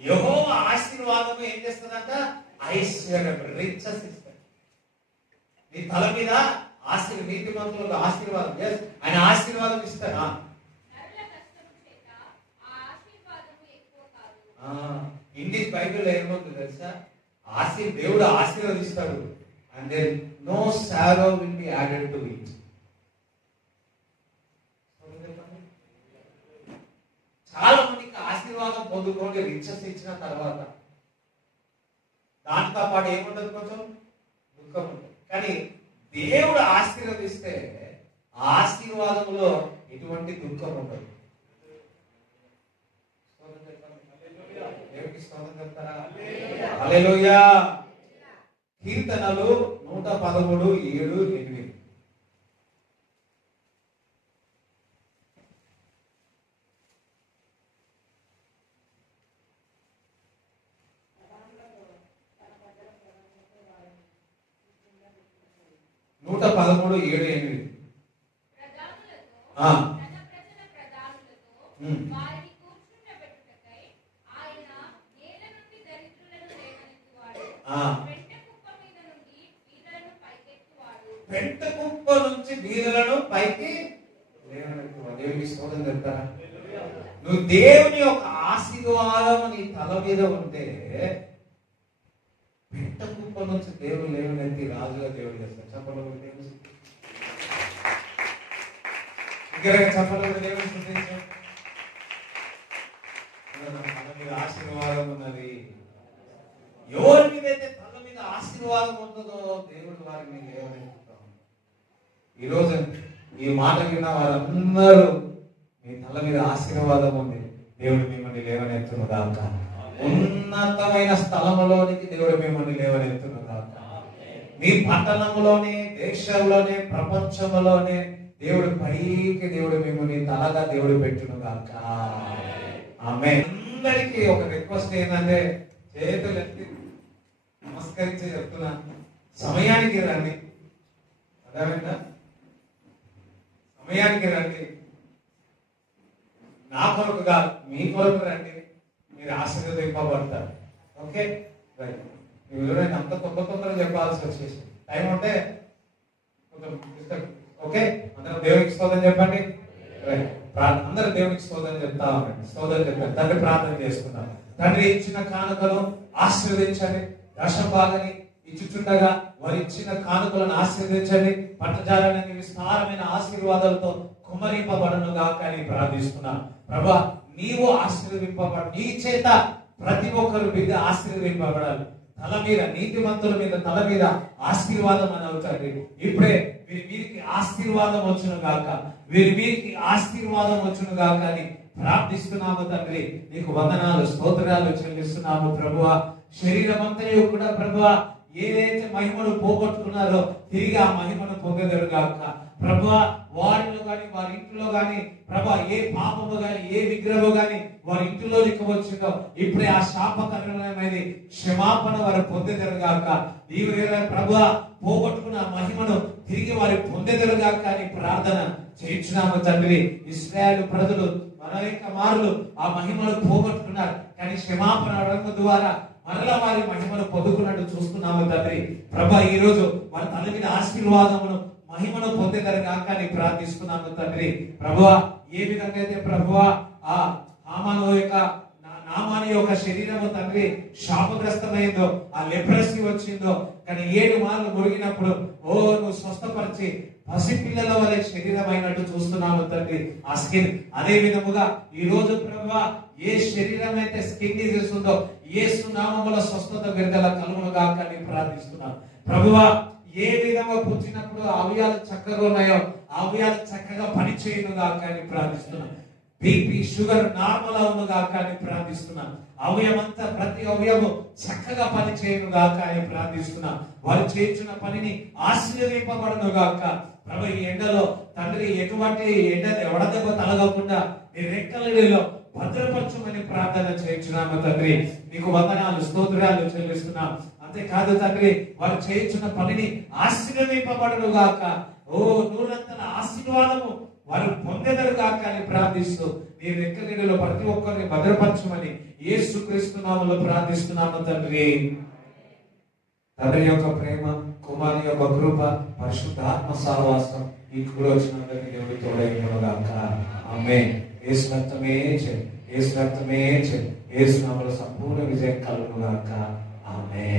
యెహోవా ఆశీర్వాదము ఏం చేస్తుందంట? ఐశ్వర్యం, రిచెస్ ఇస్తాడు. నీ తల మీద నీతిమంతులకు ఆశీర్వాదం, ఆయన ఆశీర్వాదం ఇస్తాడా? ఇంగ్లీష్ బైబిల్లో ఏముంది తెలుసా? దేవుడు ఆశీర్వదిస్తాడు. And then no sorrow will be added to it. చాలా మందికి ఆశీర్వాదం పొందుకోండి రిచెస్ ఇచ్చిన తర్వాత దాంతో పాటు ఏముంటది? కొంచెం దుఃఖం ఉంటుంది. కానీ దేవుడు ఆశీర్వదిస్తే ఆశీర్వాదంలో ఎటువంటి దుఃఖం ఉండదు. దేవుడికి స్తోత్రం చెప్తారా? హల్లెలూయా. కీర్తనలు 113:7-8. పెంట కుప్ప నుంచి బీదలను పైకి లేవనెత్తువాడు. దేవునికి స్తోత్రం చెప్తారా? నువ్వు దేవుని యొక్క ఆశీర్వాదం నీ తల మీద ఉంటే పెంట కుప్ప నుంచి దేవుడు లేవనెత్తి రాజుగా దేవుడు చేస్తాడు. చెప్పలు దేవుడు చెప్పలు దేవుడు స్తుతించాడు. తల మీద ఆశీర్వాదం ఉన్నది. ఎవరి మీద అయితే తల మీద ఆశీర్వాదం ఉంటుందో దేవుడు వారిని లేవనెత్తుతాం. ఈరోజు ఈ మాట విన్న వారందరూ మీ తల మీద ఆశీర్వాదం ఉంది, దేవుడు మిమ్మల్ని లేవనెత్తును గాక. ఉన్నతమైన స్థలములోనికి దేవుడు మిమ్మల్ని లేవనెత్తును గాక. మీ పట్టణంలోనే, దేశంలోనే, ప్రపంచంలోనే దేవుడు పైకి దేవుడు మిమ్మల్ని తలగా దేవుడు పెట్టును గాక. ఆమేన్. అందరికీ ఒక రిక్వెస్ట్ ఏంటంటే చేతులు ఎత్తి నమస్కరించి చెప్తున్నా, సమయానికి రండి. అర్థమైందా? సమయానికి రండి. నా కొరకు కాదు, మీ కొరకు రండి. మీరు ఆశీర్వదింపబడతారు. Okay right. మీరు అంత తొందర చెప్పాల్సి వచ్చేసి టైం ఉంటే కొంచెం ఓకే. అందరం దేవునికి స్తోత్రం చెప్పండి. రైట్. అందరూ దేవునికి స్తోత్రం చెప్తా ఉండండి. స్తోత్రం చెప్పండి. తండ్రి ప్రార్థన చేసుకుందాం. తండ్రి ఇచ్చిన కానుకలు ఆశీర్వదించండి. దశభాగని ఇచ్చుచుండగా వారు ఇచ్చిన కానుకలను ఆశీర్వదించండి. పట్టజాలని విస్తారమైన ఆశీర్వాదాలతో కుమ్మరింపబడను గాక అని ప్రార్థిస్తున్నాను. ప్రభా, నీవు ఆశీర్వదింపబడు. నీ చేత ప్రతి ఒక్కరు బిడ్డ ఆశీర్వదింపబడాలి. తల మీద నీతిమంతుల మీద తల మీద ఆశీర్వాదం అని అవుతాడు. ఇప్పుడే వీరికి ఆశీర్వాదం వచ్చును గాక, వీరికి ఆశీర్వాదం వచ్చును గాక అని ప్రార్థిస్తున్నాము. తండ్రి నీకు వందనాలు, స్తోత్రాలు చెల్లిస్తున్నాము. ప్రభువా, శరీరం అంతయు కూడా ప్రభువా ఏదైతే మహిమను పోగొట్టుకున్నారో తిరిగి ఆ మహిమను పొందేదరు గాక. ప్రభువా, వారిలో గాని వారి ఇంట్లో గాని ప్రభువా ఏ పాపము గాని ఏ విగ్రహము గాని వారి ఇంటిలోనికి వచ్చిందో ఇప్పుడే ఆ శాపకరమైన క్షమాపణ వారు పొందేదరు గాక. ప్రభువా, పోగొట్టుకున్న మహిమను తిరిగి వారి పొందేదరు గాక అని ప్రార్థన చేయించున్నాము తండ్రి. ఇశ్రాయేలు ప్రజలు అనేక మార్లు ఆ మహిమను పోగొట్టుకున్నారు. కానీ క్షమాపణ అడగడం ద్వారా మరలా వారి మహిమను పొందుకున్నట్టు చూస్తున్నాము తండ్రి. ప్రభా ఈ రోజు వారి తల మీద ఆశీర్వాదమును మహిమను పొందేదరు కాక అని ప్రార్థిస్తున్నాము తండ్రి. ప్రభువా ఏ విధంగా అయితే ప్రభువా ఆ హామాను యొక్క నామాని యొక్క శరీరము తండ్రి శాపగ్రస్తమైందో, ఆ లెప్రసీ వచ్చిందో, కానీ 7 మార్లు మురిగినప్పుడు ఓ నువ్వు స్వస్థపరిచి పసిపిల్లల వలె శరీరం అయినట్టు చూస్తున్నాము తండ్రి. ఆ స్కిన్ అదే విధముగా ఈ రోజు ప్రభువా ఏ శరీరం అయితే స్కిన్ డిజీజ్ ఉందో యేసు నామములో స్వస్థత విడుదల కలుగును గాక అని ప్రార్థిస్తున్నాను. ప్రభువా ఏ విధంగా పుచ్చినప్పుడు అవయాలు చక్కగా ఉన్నాయో అవయాలు చక్కగా పనిచేయను గాక అని ప్రార్థిస్తున్నాను. బీపీ షుగర్ నార్మల్ అవును గాక అని ప్రార్థిస్తున్నాను. అవయవంతా ప్రతి అవయవం చక్కగా పని చేయను గాక అని ప్రార్థిస్తున్నాను. వారు చేస్తున్న పనిని ఆశీర్వదింపబడును గాక. ప్రభు ఈ ఎండలో తండ్రి ఎటువంటి వడదెబ్బ తలగకుండా నీ రెక్కలలో భద్రపరచమని ప్రార్థన చేయించున్నాము తండ్రి. నీకు వందనాలు స్తోత్రాలు చెల్లిస్తున్నాం. అంతేకాదు తండ్రి వారు చేయించున్న పనిని ఆశీర్వదింపబడును గాక. ఓ నూరంతల ఆశీర్వాదము వారు పొందెదరు గాక అని ప్రార్థిస్తూ నీ రెక్కలలో ప్రతి ఒక్కరిని భద్రపరచమని యేసుక్రీస్తు నామములో ప్రార్థిస్తున్నాము తండ్రి. తండ్రి యొక్క ప్రేమ, కుమారుని యొక్క కృప, పరిశుద్ధాత్మ సహవాసం ఈ కూడా వచ్చినందరికీ దేవుడు తోడైనను గాక. ఆమేన్. యేసు రక్తమే జయం, యేసు రక్తమే జయం, యేసు నామములో సంపూర్ణ విజయం కలుగును గాక. ఆమేన్.